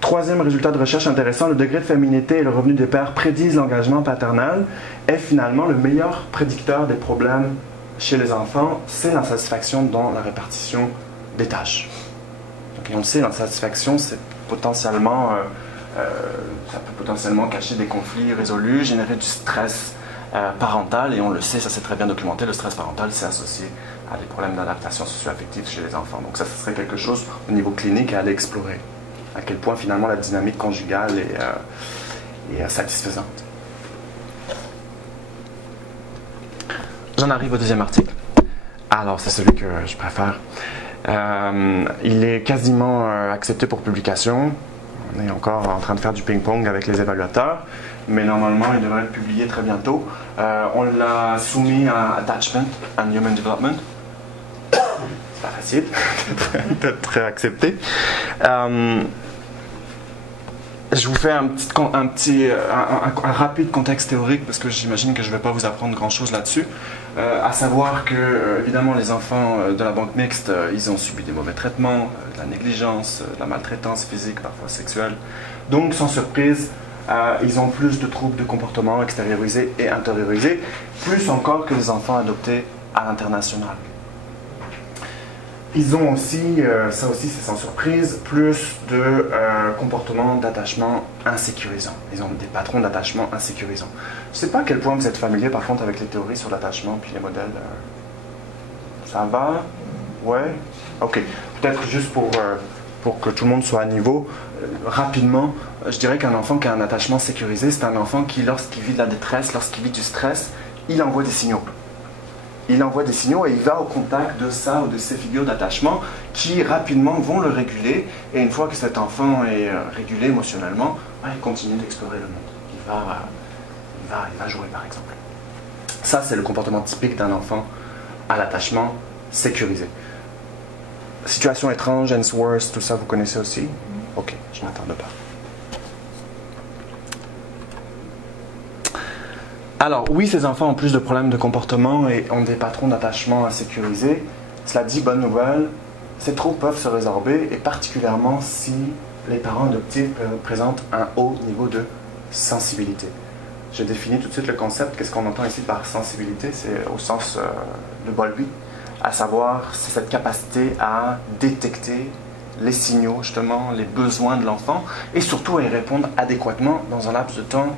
Troisième résultat de recherche intéressant, le degré de féminité et le revenu des pères prédisent l'engagement paternel est finalement le meilleur prédicteur des problèmes chez les enfants, c'est l'insatisfaction dans la répartition des tâches. Et on sait, l'insatisfaction, c'est potentiellement, ça peut potentiellement cacher des conflits résolus, générer du stress parental, et on le sait, ça c'est très bien documenté, le stress parental c'est associé à des problèmes d'adaptation socio-affective chez les enfants. Donc ça, ce serait quelque chose au niveau clinique à aller explorer. À quel point finalement la dynamique conjugale est satisfaisante. J'en arrive au deuxième article. Alors, c'est celui que je préfère. Il est quasiment accepté pour publication. On est encore en train de faire du ping-pong avec les évaluateurs, mais normalement, il devrait être publié très bientôt. On l'a soumis à Attachment and Human Development. C'est pas facile d'être accepté. Je vous fais un rapide contexte théorique parce que j'imagine que je ne vais pas vous apprendre grand-chose là-dessus. À savoir que, évidemment, les enfants de la banque mixte, ils ont subi des mauvais traitements, de la négligence, de la maltraitance physique, parfois sexuelle. Donc, sans surprise, ils ont plus de troubles de comportement extériorisés et intériorisés, plus encore que les enfants adoptés à l'international. Ils ont aussi, ça aussi c'est sans surprise, plus de comportements d'attachement insécurisants. Ils ont des patrons d'attachement insécurisants. Je ne sais pas à quel point vous êtes familier par contre avec les théories sur l'attachement puis les modèles. Ça va? Ouais? Ok. Peut-être juste pour que tout le monde soit à niveau, rapidement, je dirais qu'un enfant qui a un attachement sécurisé, c'est un enfant qui, lorsqu'il vit de la détresse, lorsqu'il vit du stress, il envoie des signaux. Il envoie des signaux et il va au contact de ça ou de ces figures d'attachement qui rapidement vont le réguler. Et une fois que cet enfant est régulé émotionnellement, il continue d'explorer le monde. Il va jouer par exemple. Ça, c'est le comportement typique d'un enfant à l'attachement sécurisé. Situation étrange, Ainsworth, tout ça, vous connaissez aussi? Ok, je ne m'attarde pas. Alors, oui, ces enfants ont plus de problèmes de comportement et ont des patrons d'attachement insécurisés. Cela dit, bonne nouvelle, ces troubles peuvent se résorber, et particulièrement si les parents adoptifs présentent un haut niveau de sensibilité. Je définis tout de suite le concept. Qu'est-ce qu'on entend ici par sensibilité? C'est au sens de Bowlby, à savoir, c'est cette capacité à détecter les signaux, justement, les besoins de l'enfant, et surtout à y répondre adéquatement dans un laps de temps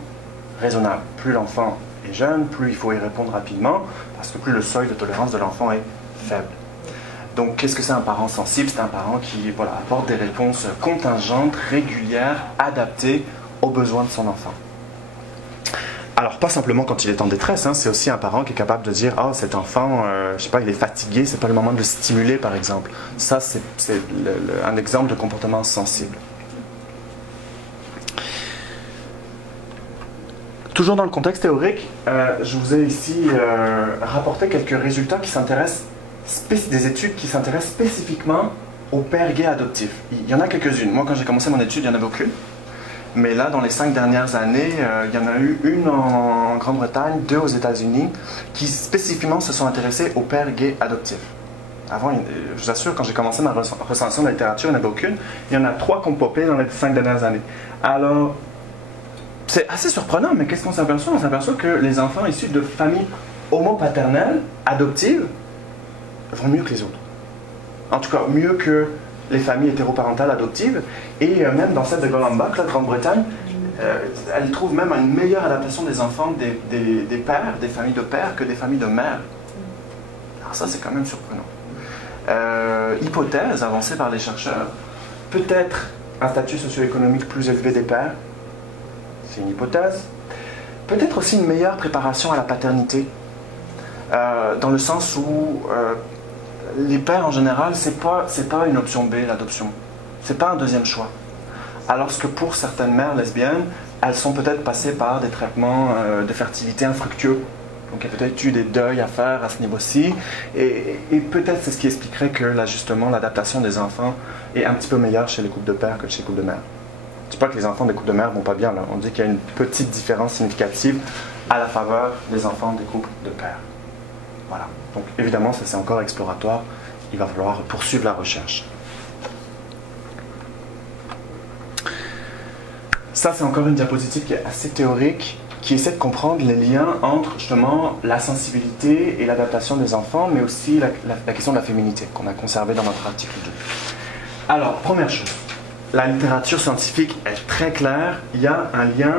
raisonnable. Plus l'enfant est jeune, plus il faut y répondre rapidement, parce que plus le seuil de tolérance de l'enfant est faible. Donc, qu'est-ce que c'est un parent sensible? C'est un parent qui apporte des réponses contingentes, régulières, adaptées aux besoins de son enfant. Alors, pas simplement quand il est en détresse, c'est aussi un parent qui est capable de dire « Ah, cet enfant, je sais pas, il est fatigué, c'est pas le moment de le stimuler, par exemple. » Ça, c'est un exemple de comportement sensible. Toujours dans le contexte théorique, je vous ai ici rapporté quelques résultats qui s'intéressent, des études qui s'intéressent spécifiquement aux pères gays adoptifs. Il y en a quelques-unes. Moi, quand j'ai commencé mon étude, il n'y en avait aucune. Mais là, dans les 5 dernières années, il y en a eu une en Grande-Bretagne, 2 aux États-Unis, qui spécifiquement se sont intéressés aux pères gays adoptifs. Avant, je vous assure, quand j'ai commencé ma recension de la littérature, il n'y en avait aucune. Il y en a 3 qui ont popé dans les 5 dernières années. Alors, c'est assez surprenant, mais qu'est-ce qu'on s'aperçoit? On s'aperçoit que les enfants issus de familles homopaternelles, adoptives, vont mieux que les autres. En tout cas, mieux que les familles hétéroparentales adoptives. Et même dans celle de Golambach, la Grande-Bretagne, elle trouve même une meilleure adaptation des enfants des pères, des familles de pères, que des familles de mères. Alors ça, c'est quand même surprenant. Hypothèse avancée par les chercheurs. Peut-être un statut socio-économique plus élevé des pères. C'est une hypothèse. Peut-être aussi une meilleure préparation à la paternité, dans le sens où les pères en général, c'est pas une option B, l'adoption. C'est pas un deuxième choix. Alors que pour certaines mères lesbiennes, elles sont peut-être passées par des traitements de fertilité infructueux. Donc il y a peut-être eu des deuils à faire à ce niveau-ci. Et peut-être c'est ce qui expliquerait que l'ajustement, l'adaptation des enfants est un petit peu meilleur chez les couples de pères que chez les couples de mères. Je ne dis pas que les enfants des couples de mères vont pas bien, là. On dit qu'il y a une petite différence significative à la faveur des enfants des couples de pères. Voilà. Donc évidemment, ça c'est encore exploratoire. Il va falloir poursuivre la recherche. Ça, c'est encore une diapositive qui est assez théorique, qui essaie de comprendre les liens entre justement la sensibilité et l'adaptation des enfants, mais aussi la question de la féminité qu'on a conservée dans notre article 2. Alors, première chose, la littérature scientifique est très claire. Il y a un lien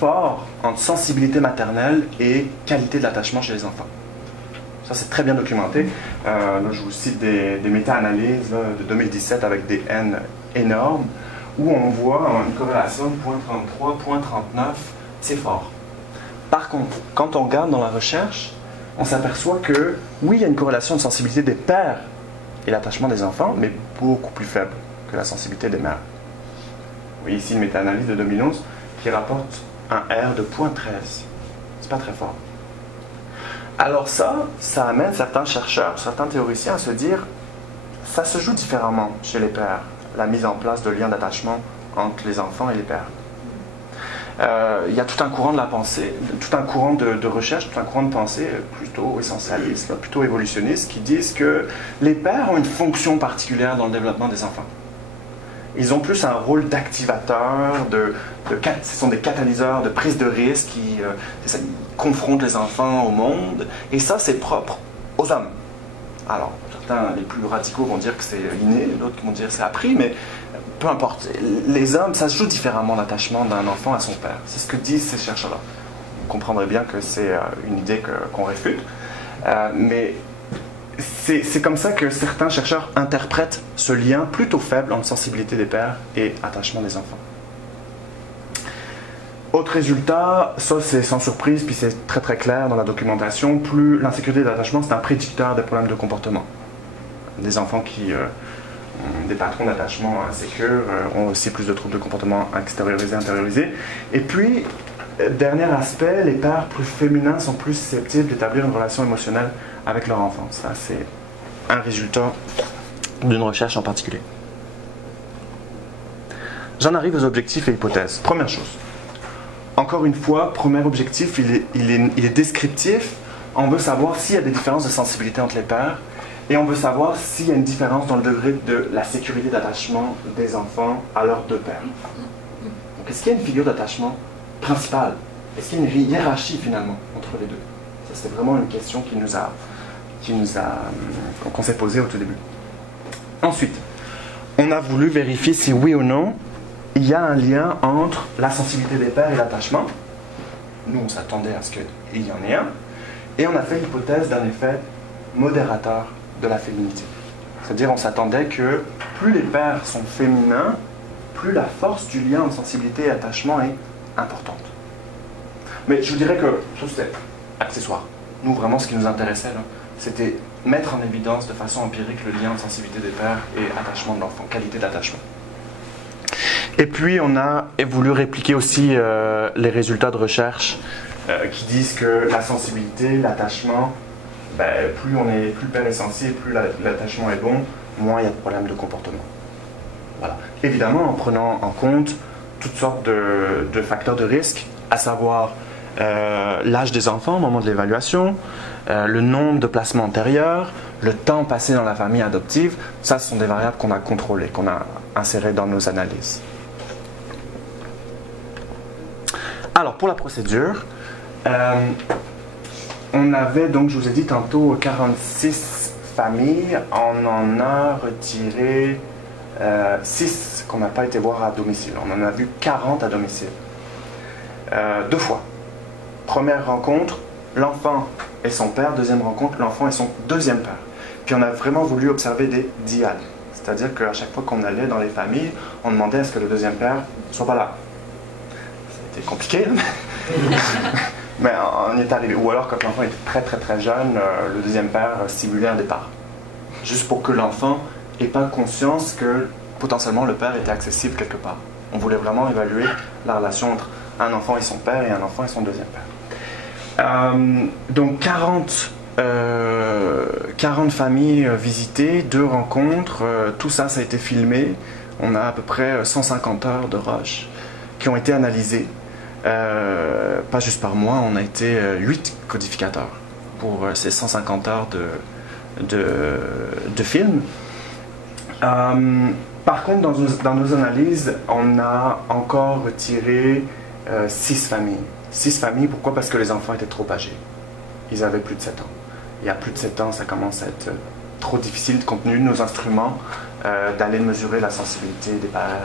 fort entre sensibilité maternelle et qualité de l'attachement chez les enfants. Ça, c'est très bien documenté. Là, je vous cite des méta-analyses de 2017 avec des N énormes, où on voit une corrélation de 0.33, 0.39, c'est fort. Par contre, quand on regarde dans la recherche, on s'aperçoit que, oui, il y a une corrélation de sensibilité des pères et l'attachement des enfants, mais beaucoup plus faible que la sensibilité des mères. Vous voyez ici une méta-analyse de 2011 qui rapporte un R de 0.13. C'est pas très fort. Alors ça amène certains chercheurs, certains théoriciens à se dire ça se joue différemment chez les pères, la mise en place de liens d'attachement entre les enfants et les pères. Il y a tout un courant de la pensée, tout un courant de recherche, tout un courant de pensée plutôt essentialiste, plutôt évolutionniste, qui disent que les pères ont une fonction particulière dans le développement des enfants. Ils ont plus un rôle d'activateur, ce sont des catalyseurs de prise de risque qui confrontent les enfants au monde, et ça c'est propre aux hommes. Alors, certains, les plus radicaux vont dire que c'est inné, d'autres vont dire que c'est appris, mais peu importe. Les hommes, ça se joue différemment l'attachement d'un enfant à son père. C'est ce que disent ces chercheurs-là. Vous comprendrez bien que c'est une idée qu'on réfute, mais c'est comme ça que certains chercheurs interprètent ce lien plutôt faible entre sensibilité des pères et attachement des enfants. Autre résultat, ça c'est sans surprise, puis c'est très très clair dans la documentation, plus l'insécurité d'attachement c'est un prédicteur des problèmes de comportement. Des enfants qui ont des patrons d'attachement insécures ont aussi plus de troubles de comportement extériorisés, intériorisés. Et puis, dernier aspect, les pères plus féminins sont plus susceptibles d'établir une relation émotionnelle avec leur enfant. Ça c'est un résultat d'une recherche en particulier. J'en arrive aux objectifs et hypothèses. Première chose. Encore une fois, premier objectif, il est descriptif. On veut savoir s'il y a des différences de sensibilité entre les pères et on veut savoir s'il y a une différence dans le degré de la sécurité d'attachement des enfants à leurs deux pères. Donc, est-ce qu'il y a une figure d'attachement principale? Est-ce qu'il y a une hiérarchie finalement entre les deux? Ça, c'est vraiment une question qu'on s'est posée au tout début. Ensuite, on a voulu vérifier si oui ou non il y a un lien entre la sensibilité des pères et l'attachement. Nous, on s'attendait à ce qu'il y en ait un. Et on a fait l'hypothèse d'un effet modérateur de la féminité. C'est-à-dire, on s'attendait que plus les pères sont féminins, plus la force du lien entre sensibilité et attachement est importante. Mais je vous dirais que ça, c'était accessoire. Nous, vraiment, ce qui nous intéressait, c'était mettre en évidence de façon empirique le lien entre sensibilité des pères et attachement de l'enfant, qualité d'attachement. Et puis, on a voulu répliquer aussi les résultats de recherche qui disent que la sensibilité, l'attachement, plus le père est sensible, plus l'attachement est bon, moins il y a de problèmes de comportement. Voilà. Évidemment, en prenant en compte toutes sortes de facteurs de risque, à savoir l'âge des enfants au moment de l'évaluation, le nombre de placements antérieurs, le temps passé dans la famille adoptive, ça, ce sont des variables qu'on a contrôlées, qu'on a insérées dans nos analyses. Alors, pour la procédure, on avait donc, je vous ai dit tantôt, 46 familles. On en a retiré 6 qu'on n'a pas été voir à domicile. On en a vu 40 à domicile. 2 fois. Première rencontre, l'enfant et son père. Deuxième rencontre, l'enfant et son deuxième père. Puis on a vraiment voulu observer des dyades. C'est-à-dire qu'à chaque fois qu'on allait dans les familles, on demandait à ce que le deuxième père ne soit pas là. C'était compliqué, mais on y est arrivé. Ou alors, quand l'enfant était très très très jeune, le deuxième père stimulait un départ. Juste pour que l'enfant n'ait pas conscience que potentiellement le père était accessible quelque part. On voulait vraiment évaluer la relation entre un enfant et son père et un enfant et son deuxième père. Donc 40 familles visitées, 2 rencontres, tout ça, ça a été filmé. On a à peu près 150 heures de rush qui ont été analysées. Pas juste par mois, on a été 8 codificateurs pour ces 150 heures de films. Par contre, dans nos analyses, on a encore retiré 6 familles. 6 familles, pourquoi? Parce que les enfants étaient trop âgés. Ils avaient plus de 7 ans. Et à plus de 7 ans, ça commence à être trop difficile compte tenu de nos instruments. d'aller mesurer la sensibilité des pères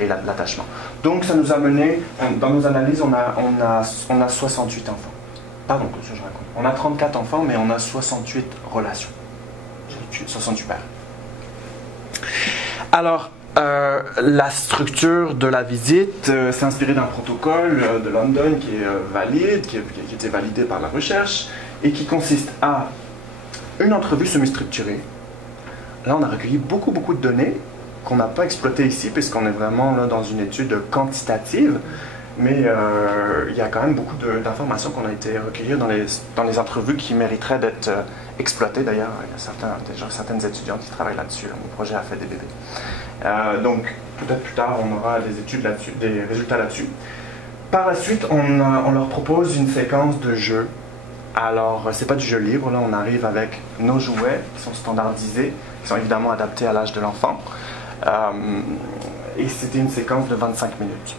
et l'attachement. Donc ça nous a mené, dans nos analyses, on a 68 enfants. Pardon, qu'est-ce que je raconte? On a 34 enfants, mais on a 68 relations. 68 pères. Alors, la structure de la visite s'est inspirée d'un protocole de London qui est valide, qui a été validé par la recherche, et qui consiste à une entrevue semi-structurée. Là, on a recueilli beaucoup de données qu'on n'a pas exploitées ici, puisqu'on est vraiment là, dans une étude quantitative, mais il y a quand même beaucoup d'informations qu'on a été recueillies dans les entrevues qui mériteraient d'être exploitées. D'ailleurs, il y a certaines étudiantes qui travaillent là-dessus. Mon projet a fait des bébés. Donc, peut-être plus tard, on aura des études là-dessus, des résultats là-dessus. Par la suite, on leur propose une séquence de jeux. Alors, c'est pas du jeu libre, là, on arrive avec nos jouets qui sont standardisés, qui sont évidemment adaptés à l'âge de l'enfant. Et c'était une séquence de 25 minutes.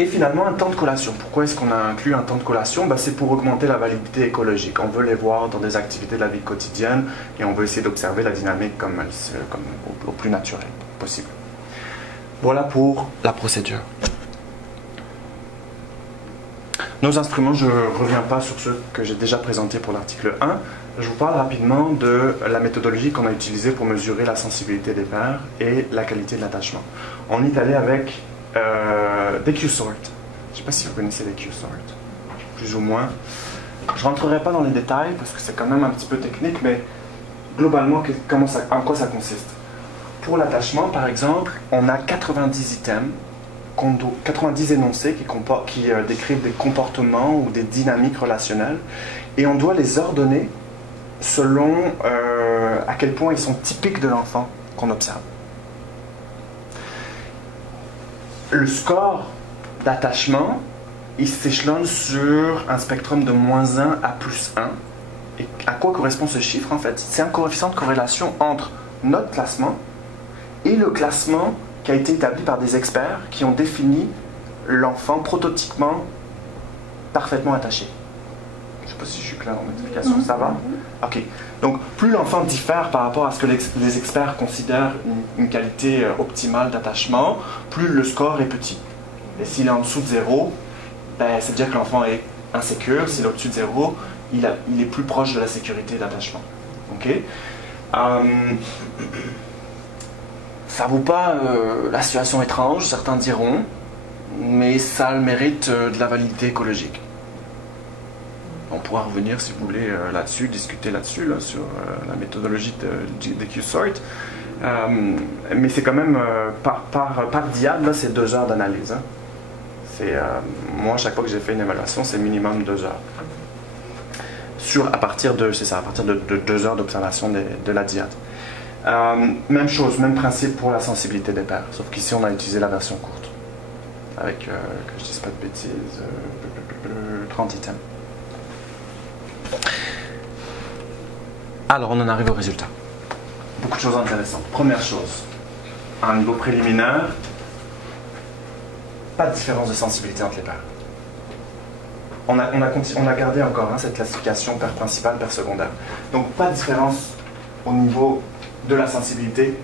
Et finalement, un temps de collation. Pourquoi est-ce qu'on a inclus un temps de collation? C'est pour augmenter la validité écologique. On veut les voir dans des activités de la vie quotidienne et on veut essayer d'observer la dynamique comme au plus naturel possible. Voilà pour la procédure. Nos instruments, je ne reviens pas sur ceux que j'ai déjà présentés pour l'article 1. Je vous parle rapidement de la méthodologie qu'on a utilisée pour mesurer la sensibilité des pères et la qualité de l'attachement. On est allé avec des Q-Sort. Je ne sais pas si vous connaissez les Q-Sort, plus ou moins. Je ne rentrerai pas dans les détails parce que c'est quand même un petit peu technique, mais globalement, en quoi ça consiste? Pour l'attachement, par exemple, on a 90 items, 90 énoncés qui décrivent des comportements ou des dynamiques relationnelles, et on doit les ordonner selon à quel point ils sont typiques de l'enfant qu'on observe. Le score d'attachement, il s'échelonne sur un spectrum de -1 à +1. Et à quoi correspond ce chiffre en fait? C'est un coefficient de corrélation entre notre classement et le classement qui a été établi par des experts qui ont défini l'enfant prototypiquement parfaitement attaché. Je ne sais pas si je suis clair dans mon explication, ça va? Ok. Donc, plus l'enfant diffère par rapport à ce que les experts considèrent une qualité optimale d'attachement, plus le score est petit. Et s'il est en dessous de 0, c'est-à-dire que l'enfant est insécure. S'il est au-dessus de 0, il est plus proche de la sécurité d'attachement. Ok? Ça vaut pas la situation étrange, certains diront, mais ça a le mérite de la validité écologique. On pourra revenir, si vous voulez, là-dessus, discuter là-dessus, sur la méthodologie des Q-Sort. Mais c'est quand même, par diade, là, c'est 2 heures d'analyse. Hein. Moi, à chaque fois que j'ai fait une évaluation, c'est minimum 2 heures. À partir de 2 heures d'observation de la diade. Même chose, même principe pour la sensibilité des pères, sauf qu'ici, on a utilisé la version courte. Avec, que je ne dise pas de bêtises, 30 items. Alors, on en arrive au résultat. Beaucoup de choses intéressantes. Première chose, à un niveau préliminaire, pas de différence de sensibilité entre les pères. On a gardé encore cette classification père principal, père secondaire. Donc, pas de différence au niveau de la sensibilité,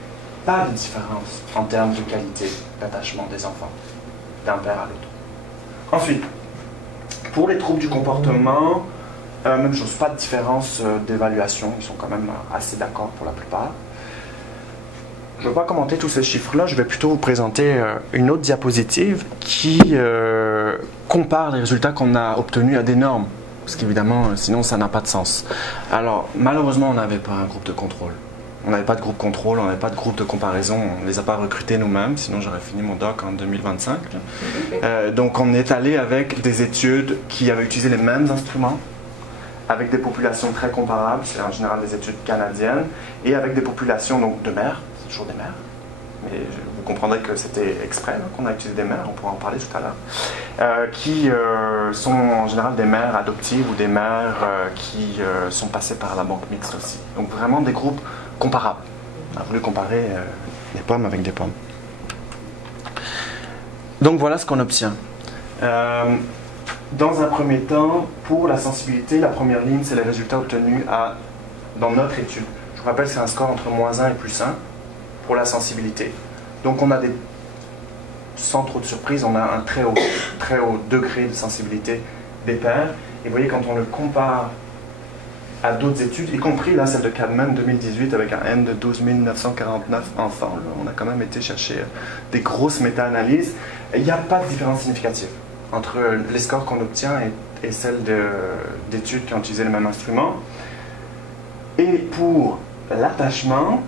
pas de différence en termes de qualité d'attachement des enfants, d'un père à l'autre. Ensuite, pour les troubles du comportement, même chose, pas de différence d'évaluation, ils sont quand même assez d'accord pour la plupart. Je ne vais pas commenter tous ces chiffres-là, je vais plutôt vous présenter une autre diapositive qui compare les résultats qu'on a obtenus à des normes, parce qu'évidemment, sinon ça n'a pas de sens. Alors, malheureusement, on n'avait pas un groupe de contrôle. On n'avait pas de groupe contrôle, on n'avait pas de groupe de comparaison, on ne les a pas recrutés nous-mêmes, sinon j'aurais fini mon doc en 2025. Donc on est allé avec des études qui avaient utilisé les mêmes instruments, avec des populations très comparables, c'est en général des études canadiennes, et avec des populations donc, de mères, c'est toujours des mères, mais vous comprendrez que c'était exprès qu'on a utilisé des mères, on pourra en parler tout à l'heure, qui sont en général des mères adoptives ou des mères qui sont passées par la banque mixte aussi. Donc vraiment des groupes comparables. On a voulu comparer des pommes avec des pommes. Donc voilà ce qu'on obtient. Dans un premier temps, pour la sensibilité, la première ligne, c'est les résultats obtenus dans notre étude. Je Je rappelle, c'est un score entre -1 et +1 pour la sensibilité. Donc on a des, sans trop de surprise, on a un très haut degré de sensibilité des pères. Et vous voyez, quand on le compare à d'autres études, y compris là, celle de Cadman 2018 avec un N de 12 949 enfants, là, on a quand même été chercher des grosses méta-analyses, il n'y a pas de différence significative entre les scores qu'on obtient et celles d'études qui ont utilisé le même instrument. Et pour l'attachement,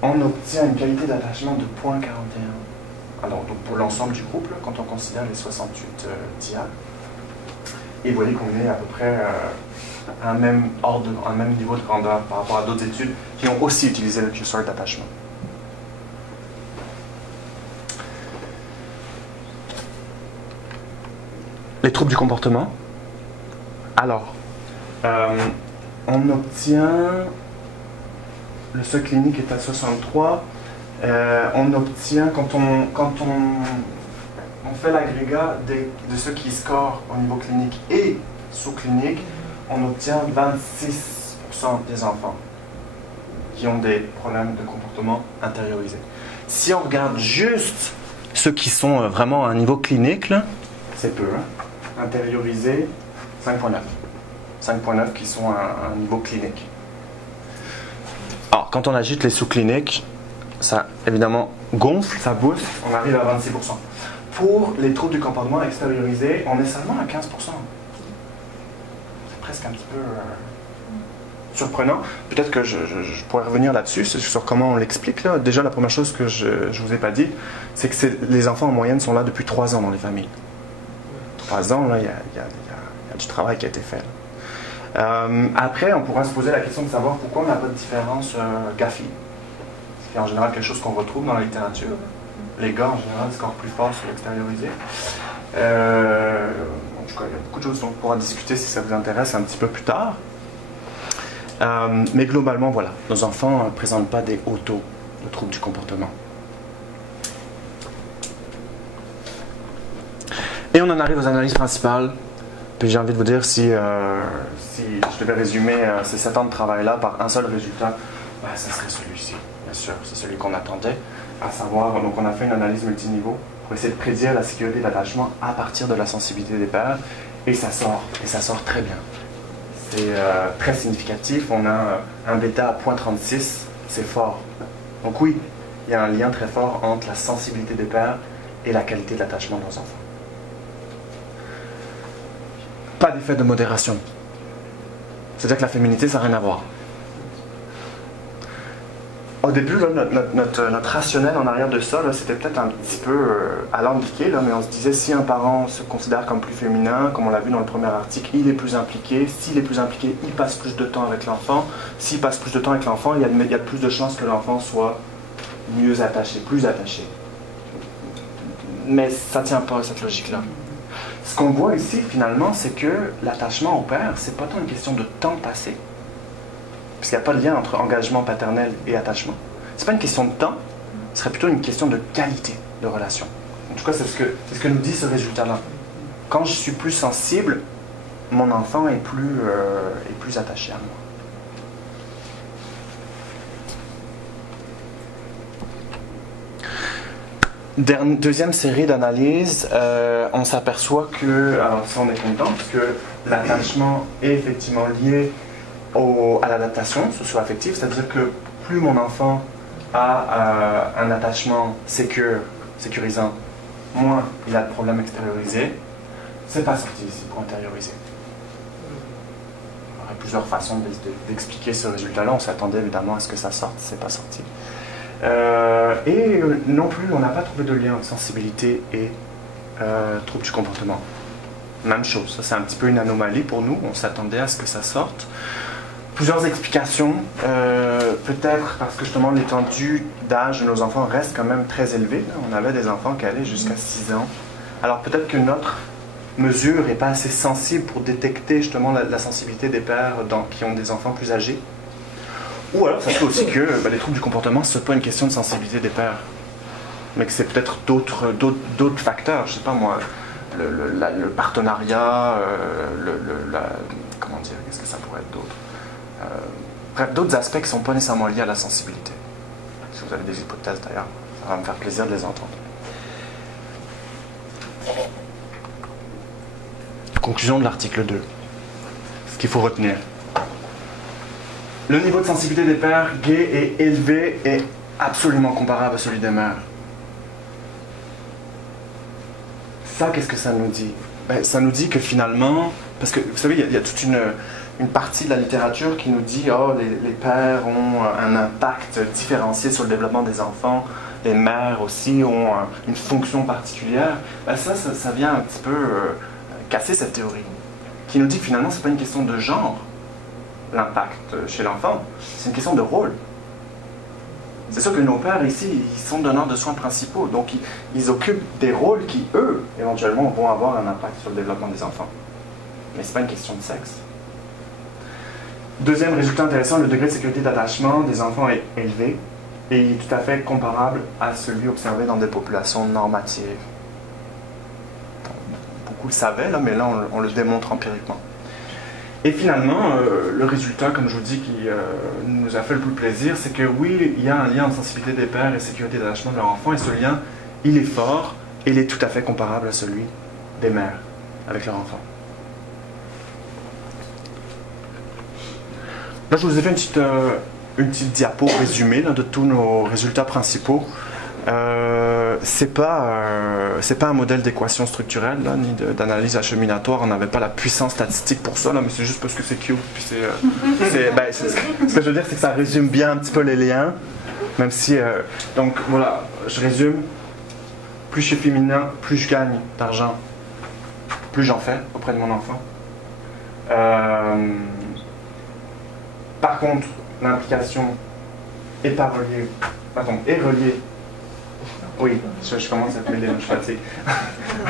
on obtient une qualité d'attachement de 0,41. Alors, donc pour l'ensemble du groupe, là, quand on considère les 68 diades, et vous voyez qu'on est à peu près à un même ordre, un même niveau de grandeur par rapport à d'autres études qui ont aussi utilisé le Q-sort d'attachement. Les troubles du comportement. Alors, on obtient, le seuil clinique est à 63, on obtient, quand on fait l'agrégat de ceux qui scorent au niveau clinique et sous-clinique, on obtient 26% des enfants qui ont des problèmes de comportement intériorisés. Si on regarde juste ceux qui sont vraiment à un niveau clinique, c'est peu, hein? Intériorisés, 5,9. 5,9 qui sont à un niveau clinique. Alors, quand on agite les sous-cliniques, ça évidemment gonfle, ça booste, on arrive à 26%. Pour les troubles du comportement extériorisés, on est seulement à 15%. C'est presque un petit peu surprenant. Peut-être que je pourrais revenir là-dessus, sur comment on l'explique. Là. Déjà, la première chose que je ne vous ai pas dit, c'est que les enfants en moyenne sont là depuis 3 ans dans les familles. 3 ans, là, il y a du travail qui a été fait. Après, on pourra se poser la question de savoir pourquoi on n'a pas de différence GAFI. C'est en général quelque chose qu'on retrouve dans la littérature. Les gars, en général, scorent plus fort sur l'extériorisé. En tout cas, il y a beaucoup de choses dont on pourra discuter si ça vous intéresse un petit peu plus tard. Mais globalement, voilà, nos enfants ne présentent pas des hauts taux de troubles du comportement. Et on en arrive aux analyses principales. Puis j'ai envie de vous dire, si je devais résumer ces 7 ans de travail-là par un seul résultat, ben, ça serait celui-ci, bien sûr. C'est celui qu'on attendait, à savoir, donc on a fait une analyse multiniveau pour essayer de prédire la sécurité d'attachement à partir de la sensibilité des pères, et ça sort très bien. C'est très significatif, on a un bêta à 0,36, c'est fort. Donc oui, il y a un lien très fort entre la sensibilité des pères et la qualité de l'attachement de nos enfants. Pas d'effet de modération. C'est-à-dire que la féminité, ça n'a rien à voir. Au début, là, notre rationnel en arrière de ça, c'était peut-être un petit peu alambiqué, mais on se disait, si un parent se considère comme plus féminin, comme on l'a vu dans le premier article, il est plus impliqué. S'il est plus impliqué, il passe plus de temps avec l'enfant. S'il passe plus de temps avec l'enfant, il y a plus de chances que l'enfant soit mieux attaché, plus attaché. Mais ça ne tient pas, cette logique-là. Ce qu'on voit ici, finalement, c'est que l'attachement au père, c'est pas tant une question de temps passé, parce qu'il n'y a pas de lien entre engagement paternel et attachement. C'est pas une question de temps, ce serait plutôt une question de qualité de relation. En tout cas, c'est ce que nous dit ce résultat-là. Quand je suis plus sensible, mon enfant est plus attaché à moi. Deuxième série d'analyses, on s'aperçoit que, alors ça on est content, parce que l'attachement est effectivement lié à l'adaptation socio-affective, c'est-à-dire que plus mon enfant a un attachement sécurisant, moins il a de problèmes extériorisés. C'est pas sorti ici pour intérioriser. Il y aurait plusieurs façons d'expliquer ce résultat-là, on s'attendait évidemment à ce que ça sorte, c'est pas sorti. Et non plus, on n'a pas trouvé de lien entre sensibilité et trouble du comportement. Même chose, ça c'est un petit peu une anomalie pour nous, on s'attendait à ce que ça sorte. Plusieurs explications, peut-être parce que justement l'étendue d'âge de nos enfants reste quand même très élevée. On avait des enfants qui allaient jusqu'à 6 ans. Alors peut-être que notre mesure n'est pas assez sensible pour détecter justement la sensibilité des pères qui ont des enfants plus âgés. Ou alors, ça se fait aussi que les troubles du comportement, ce n'est pas une question de sensibilité des pères, mais que c'est peut-être d'autres facteurs, je ne sais pas moi, le partenariat, comment dire, qu'est-ce que ça pourrait être d'autre, Bref, d'autres aspects qui ne sont pas nécessairement liés à la sensibilité. Si vous avez des hypothèses d'ailleurs, ça va me faire plaisir de les entendre. Conclusion de l'article 2. Ce qu'il faut retenir. Le niveau de sensibilité des pères gays est élevé et absolument comparable à celui des mères. Ça, qu'est-ce que ça nous dit? Ben, ça nous dit que finalement, parce que vous savez, il y a toute une partie de la littérature qui nous dit oh, les pères ont un impact différencié sur le développement des enfants, les mères aussi ont une fonction particulière. Ben, ça vient un petit peu casser cette théorie, qui nous dit que finalement, ce n'est pas une question de genre, l'impact chez l'enfant, c'est une question de rôle. C'est sûr que nos pères ici, ils sont donneurs de soins principaux, donc ils occupent des rôles qui, eux, éventuellement, vont avoir un impact sur le développement des enfants. Mais ce n'est pas une question de sexe. Deuxième résultat intéressant, le degré de sécurité d'attachement des enfants est élevé et il est tout à fait comparable à celui observé dans des populations normatives. Beaucoup le savaient, là, mais là, on le démontre empiriquement. Et finalement, le résultat, comme je vous dis, qui nous a fait le plus plaisir, c'est que oui, il y a un lien entre sensibilité des pères et sécurité d'attachement de leur enfant, et ce lien, il est fort, et il est tout à fait comparable à celui des mères avec leur enfant. Là, je vous ai fait une petite diapo résumée là, de tous nos résultats principaux. C'est pas un modèle d'équation structurelle là, ni d'analyse acheminatoire. On n'avait pas la puissance statistique pour ça, là, mais c'est juste parce que c'est cute. Puis ce que je veux dire, c'est que ça résume bien un petit peu les liens, même si donc voilà, je résume. Plus je suis féminin, plus je gagne d'argent, plus j'en fais auprès de mon enfant. Par contre, l'implication est reliée. Oui, je commence à mêler, je fatigue.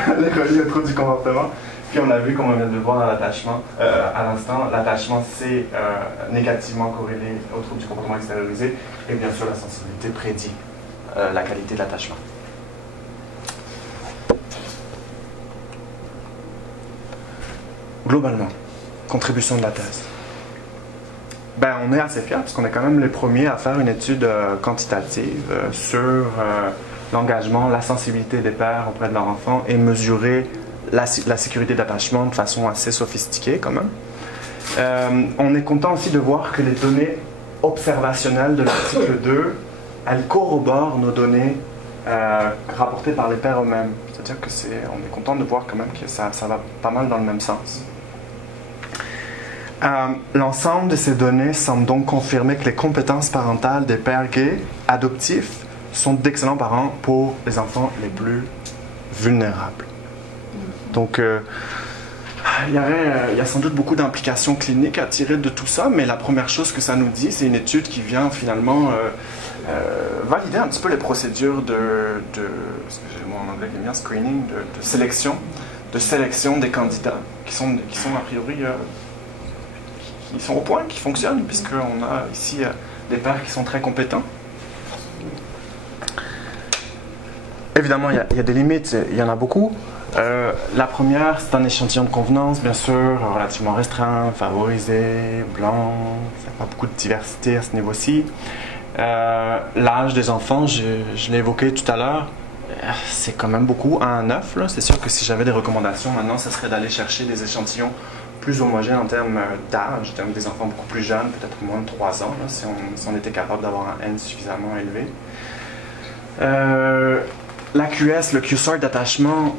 Elle est reliée au trouble du comportement. Puis on a vu, comme on vient de le voir dans l'attachement, à l'instant, l'attachement c'est négativement corrélé au trouble du comportement extériorisé. Et bien sûr, la sensibilité prédit la qualité de l'attachement. Globalement, contribution de la thèse. Ben, on est assez fiers parce qu'on est quand même les premiers à faire une étude quantitative sur l'engagement, la sensibilité des pères auprès de leur enfant et mesurer la sécurité d'attachement de façon assez sophistiquée quand même. On est content aussi de voir que les données observationnelles de l'article 2, elles corroborent nos données rapportées par les pères eux-mêmes. C'est-à-dire que on est content de voir quand même que ça va pas mal dans le même sens. L'ensemble de ces données semble donc confirmer que les compétences parentales des pères gays adoptifs sont d'excellents parents pour les enfants les plus vulnérables. Donc, il y a sans doute beaucoup d'implications cliniques à tirer de tout ça, mais la première chose que ça nous dit, c'est une étude qui vient finalement valider un petit peu les procédures moi en anglais, bien screening, de sélection des candidats qui sont a priori qui sont au point, qui fonctionnent, puisqu'on a ici des pères qui sont très compétents. Évidemment, il y a des limites, il y en a beaucoup. La première, c'est un échantillon de convenance, bien sûr, relativement restreint, favorisé, blanc, il n'y a pas beaucoup de diversité à ce niveau-ci. L'âge des enfants, je l'ai évoqué tout à l'heure, c'est quand même beaucoup, 1 à 9. C'est sûr que si j'avais des recommandations maintenant, ce serait d'aller chercher des échantillons plus homogènes en termes d'âge, en termes des enfants beaucoup plus jeunes, peut-être moins de 3 ans, là, si on était capable d'avoir un N suffisamment élevé. L'AQS, le Q-sort d'attachement,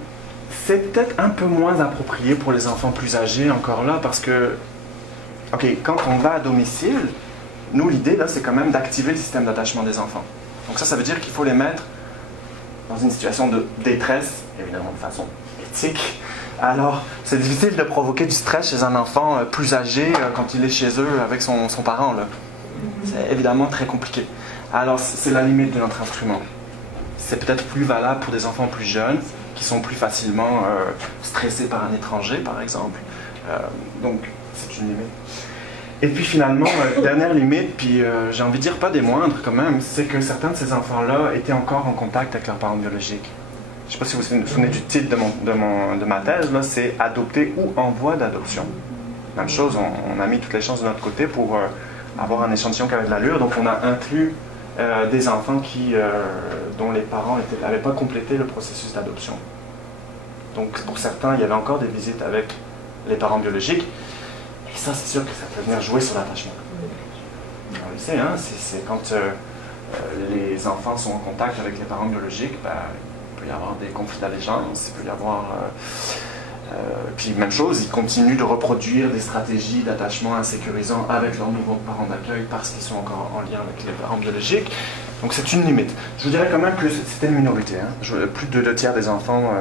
c'est peut-être un peu moins approprié pour les enfants plus âgés encore là, parce que, ok, quand on va à domicile, nous, l'idée là, c'est quand même d'activer le système d'attachement des enfants. Donc ça veut dire qu'il faut les mettre dans une situation de détresse, évidemment de façon éthique. Alors, c'est difficile de provoquer du stress chez un enfant plus âgé quand il est chez eux avec son parent, là. C'est évidemment très compliqué. Alors, c'est la limite de notre instrument. C'est peut-être plus valable pour des enfants plus jeunes, qui sont plus facilement stressés par un étranger, par exemple. Donc, c'est une limite. Et puis finalement, dernière limite, puis j'ai envie de dire pas des moindres quand même, c'est que certains de ces enfants-là étaient encore en contact avec leurs parents biologiques. Je ne sais pas si vous vous souvenez du titre de ma thèse, là, c'est « Adopter ou en voie d'adoption ». Même chose, on a mis toutes les chances de notre côté pour avoir un échantillon qui avait de l'allure. Donc on a inclus des enfants dont les parents n'avaient pas complété le processus d'adoption. Donc pour certains, il y avait encore des visites avec les parents biologiques. Et ça, c'est sûr que ça peut venir jouer sur l'attachement. On le sait, hein, c'est quand les enfants sont en contact avec les parents biologiques, ben, il peut y avoir des conflits d'allégeance, il peut y avoir... puis même chose, ils continuent de reproduire des stratégies d'attachement insécurisant avec leurs nouveaux parents d'accueil parce qu'ils sont encore en lien avec les parents biologiques. Donc c'est une limite. Je vous dirais quand même que c'était une minorité. Hein. Plus de 2 tiers des enfants,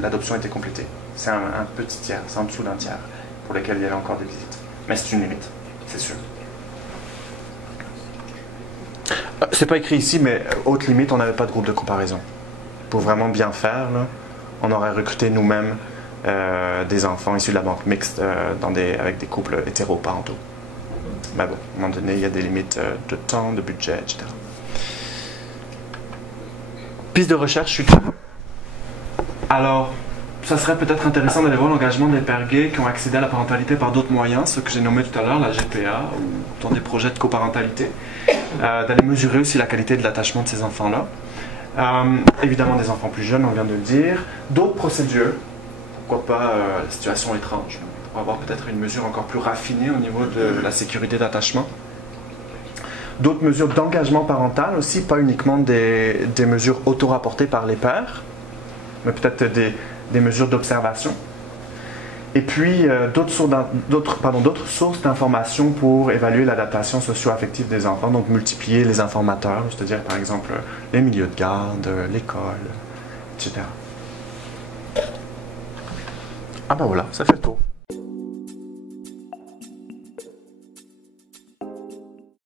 l'adoption était complétée. C'est un petit tiers, c'est en dessous d'un tiers, pour lesquels il y avait encore des visites. Mais c'est une limite, c'est sûr. C'est pas écrit ici, mais haute limite, on n'avait pas de groupe de comparaison. Pour vraiment bien faire, là, on aurait recruté nous-mêmes des enfants issus de la banque mixte avec des couples hétéroparentaux. Mais bon, à un moment donné, il y a des limites de temps, de budget, etc. Piste de recherche, je suis clair. Alors, ça serait peut-être intéressant d'aller voir l'engagement des pères gays qui ont accédé à la parentalité par d'autres moyens, ceux que j'ai nommés tout à l'heure, la GPA, ou dans des projets de coparentalité, d'aller mesurer aussi la qualité de l'attachement de ces enfants-là. Évidemment, des enfants plus jeunes, on vient de le dire. D'autres procédures, pourquoi pas la situation étrange, pour avoir peut-être une mesure encore plus raffinée au niveau de la sécurité d'attachement. D'autres mesures d'engagement parental aussi, pas uniquement des mesures auto-rapportées par les pères, mais peut-être des mesures d'observation. Et puis d'autres sources d'informations pour évaluer l'adaptation socio-affective des enfants, donc multiplier les informateurs, c'est-à-dire par exemple les milieux de garde, l'école, etc. Ah ben voilà, ça fait le tour.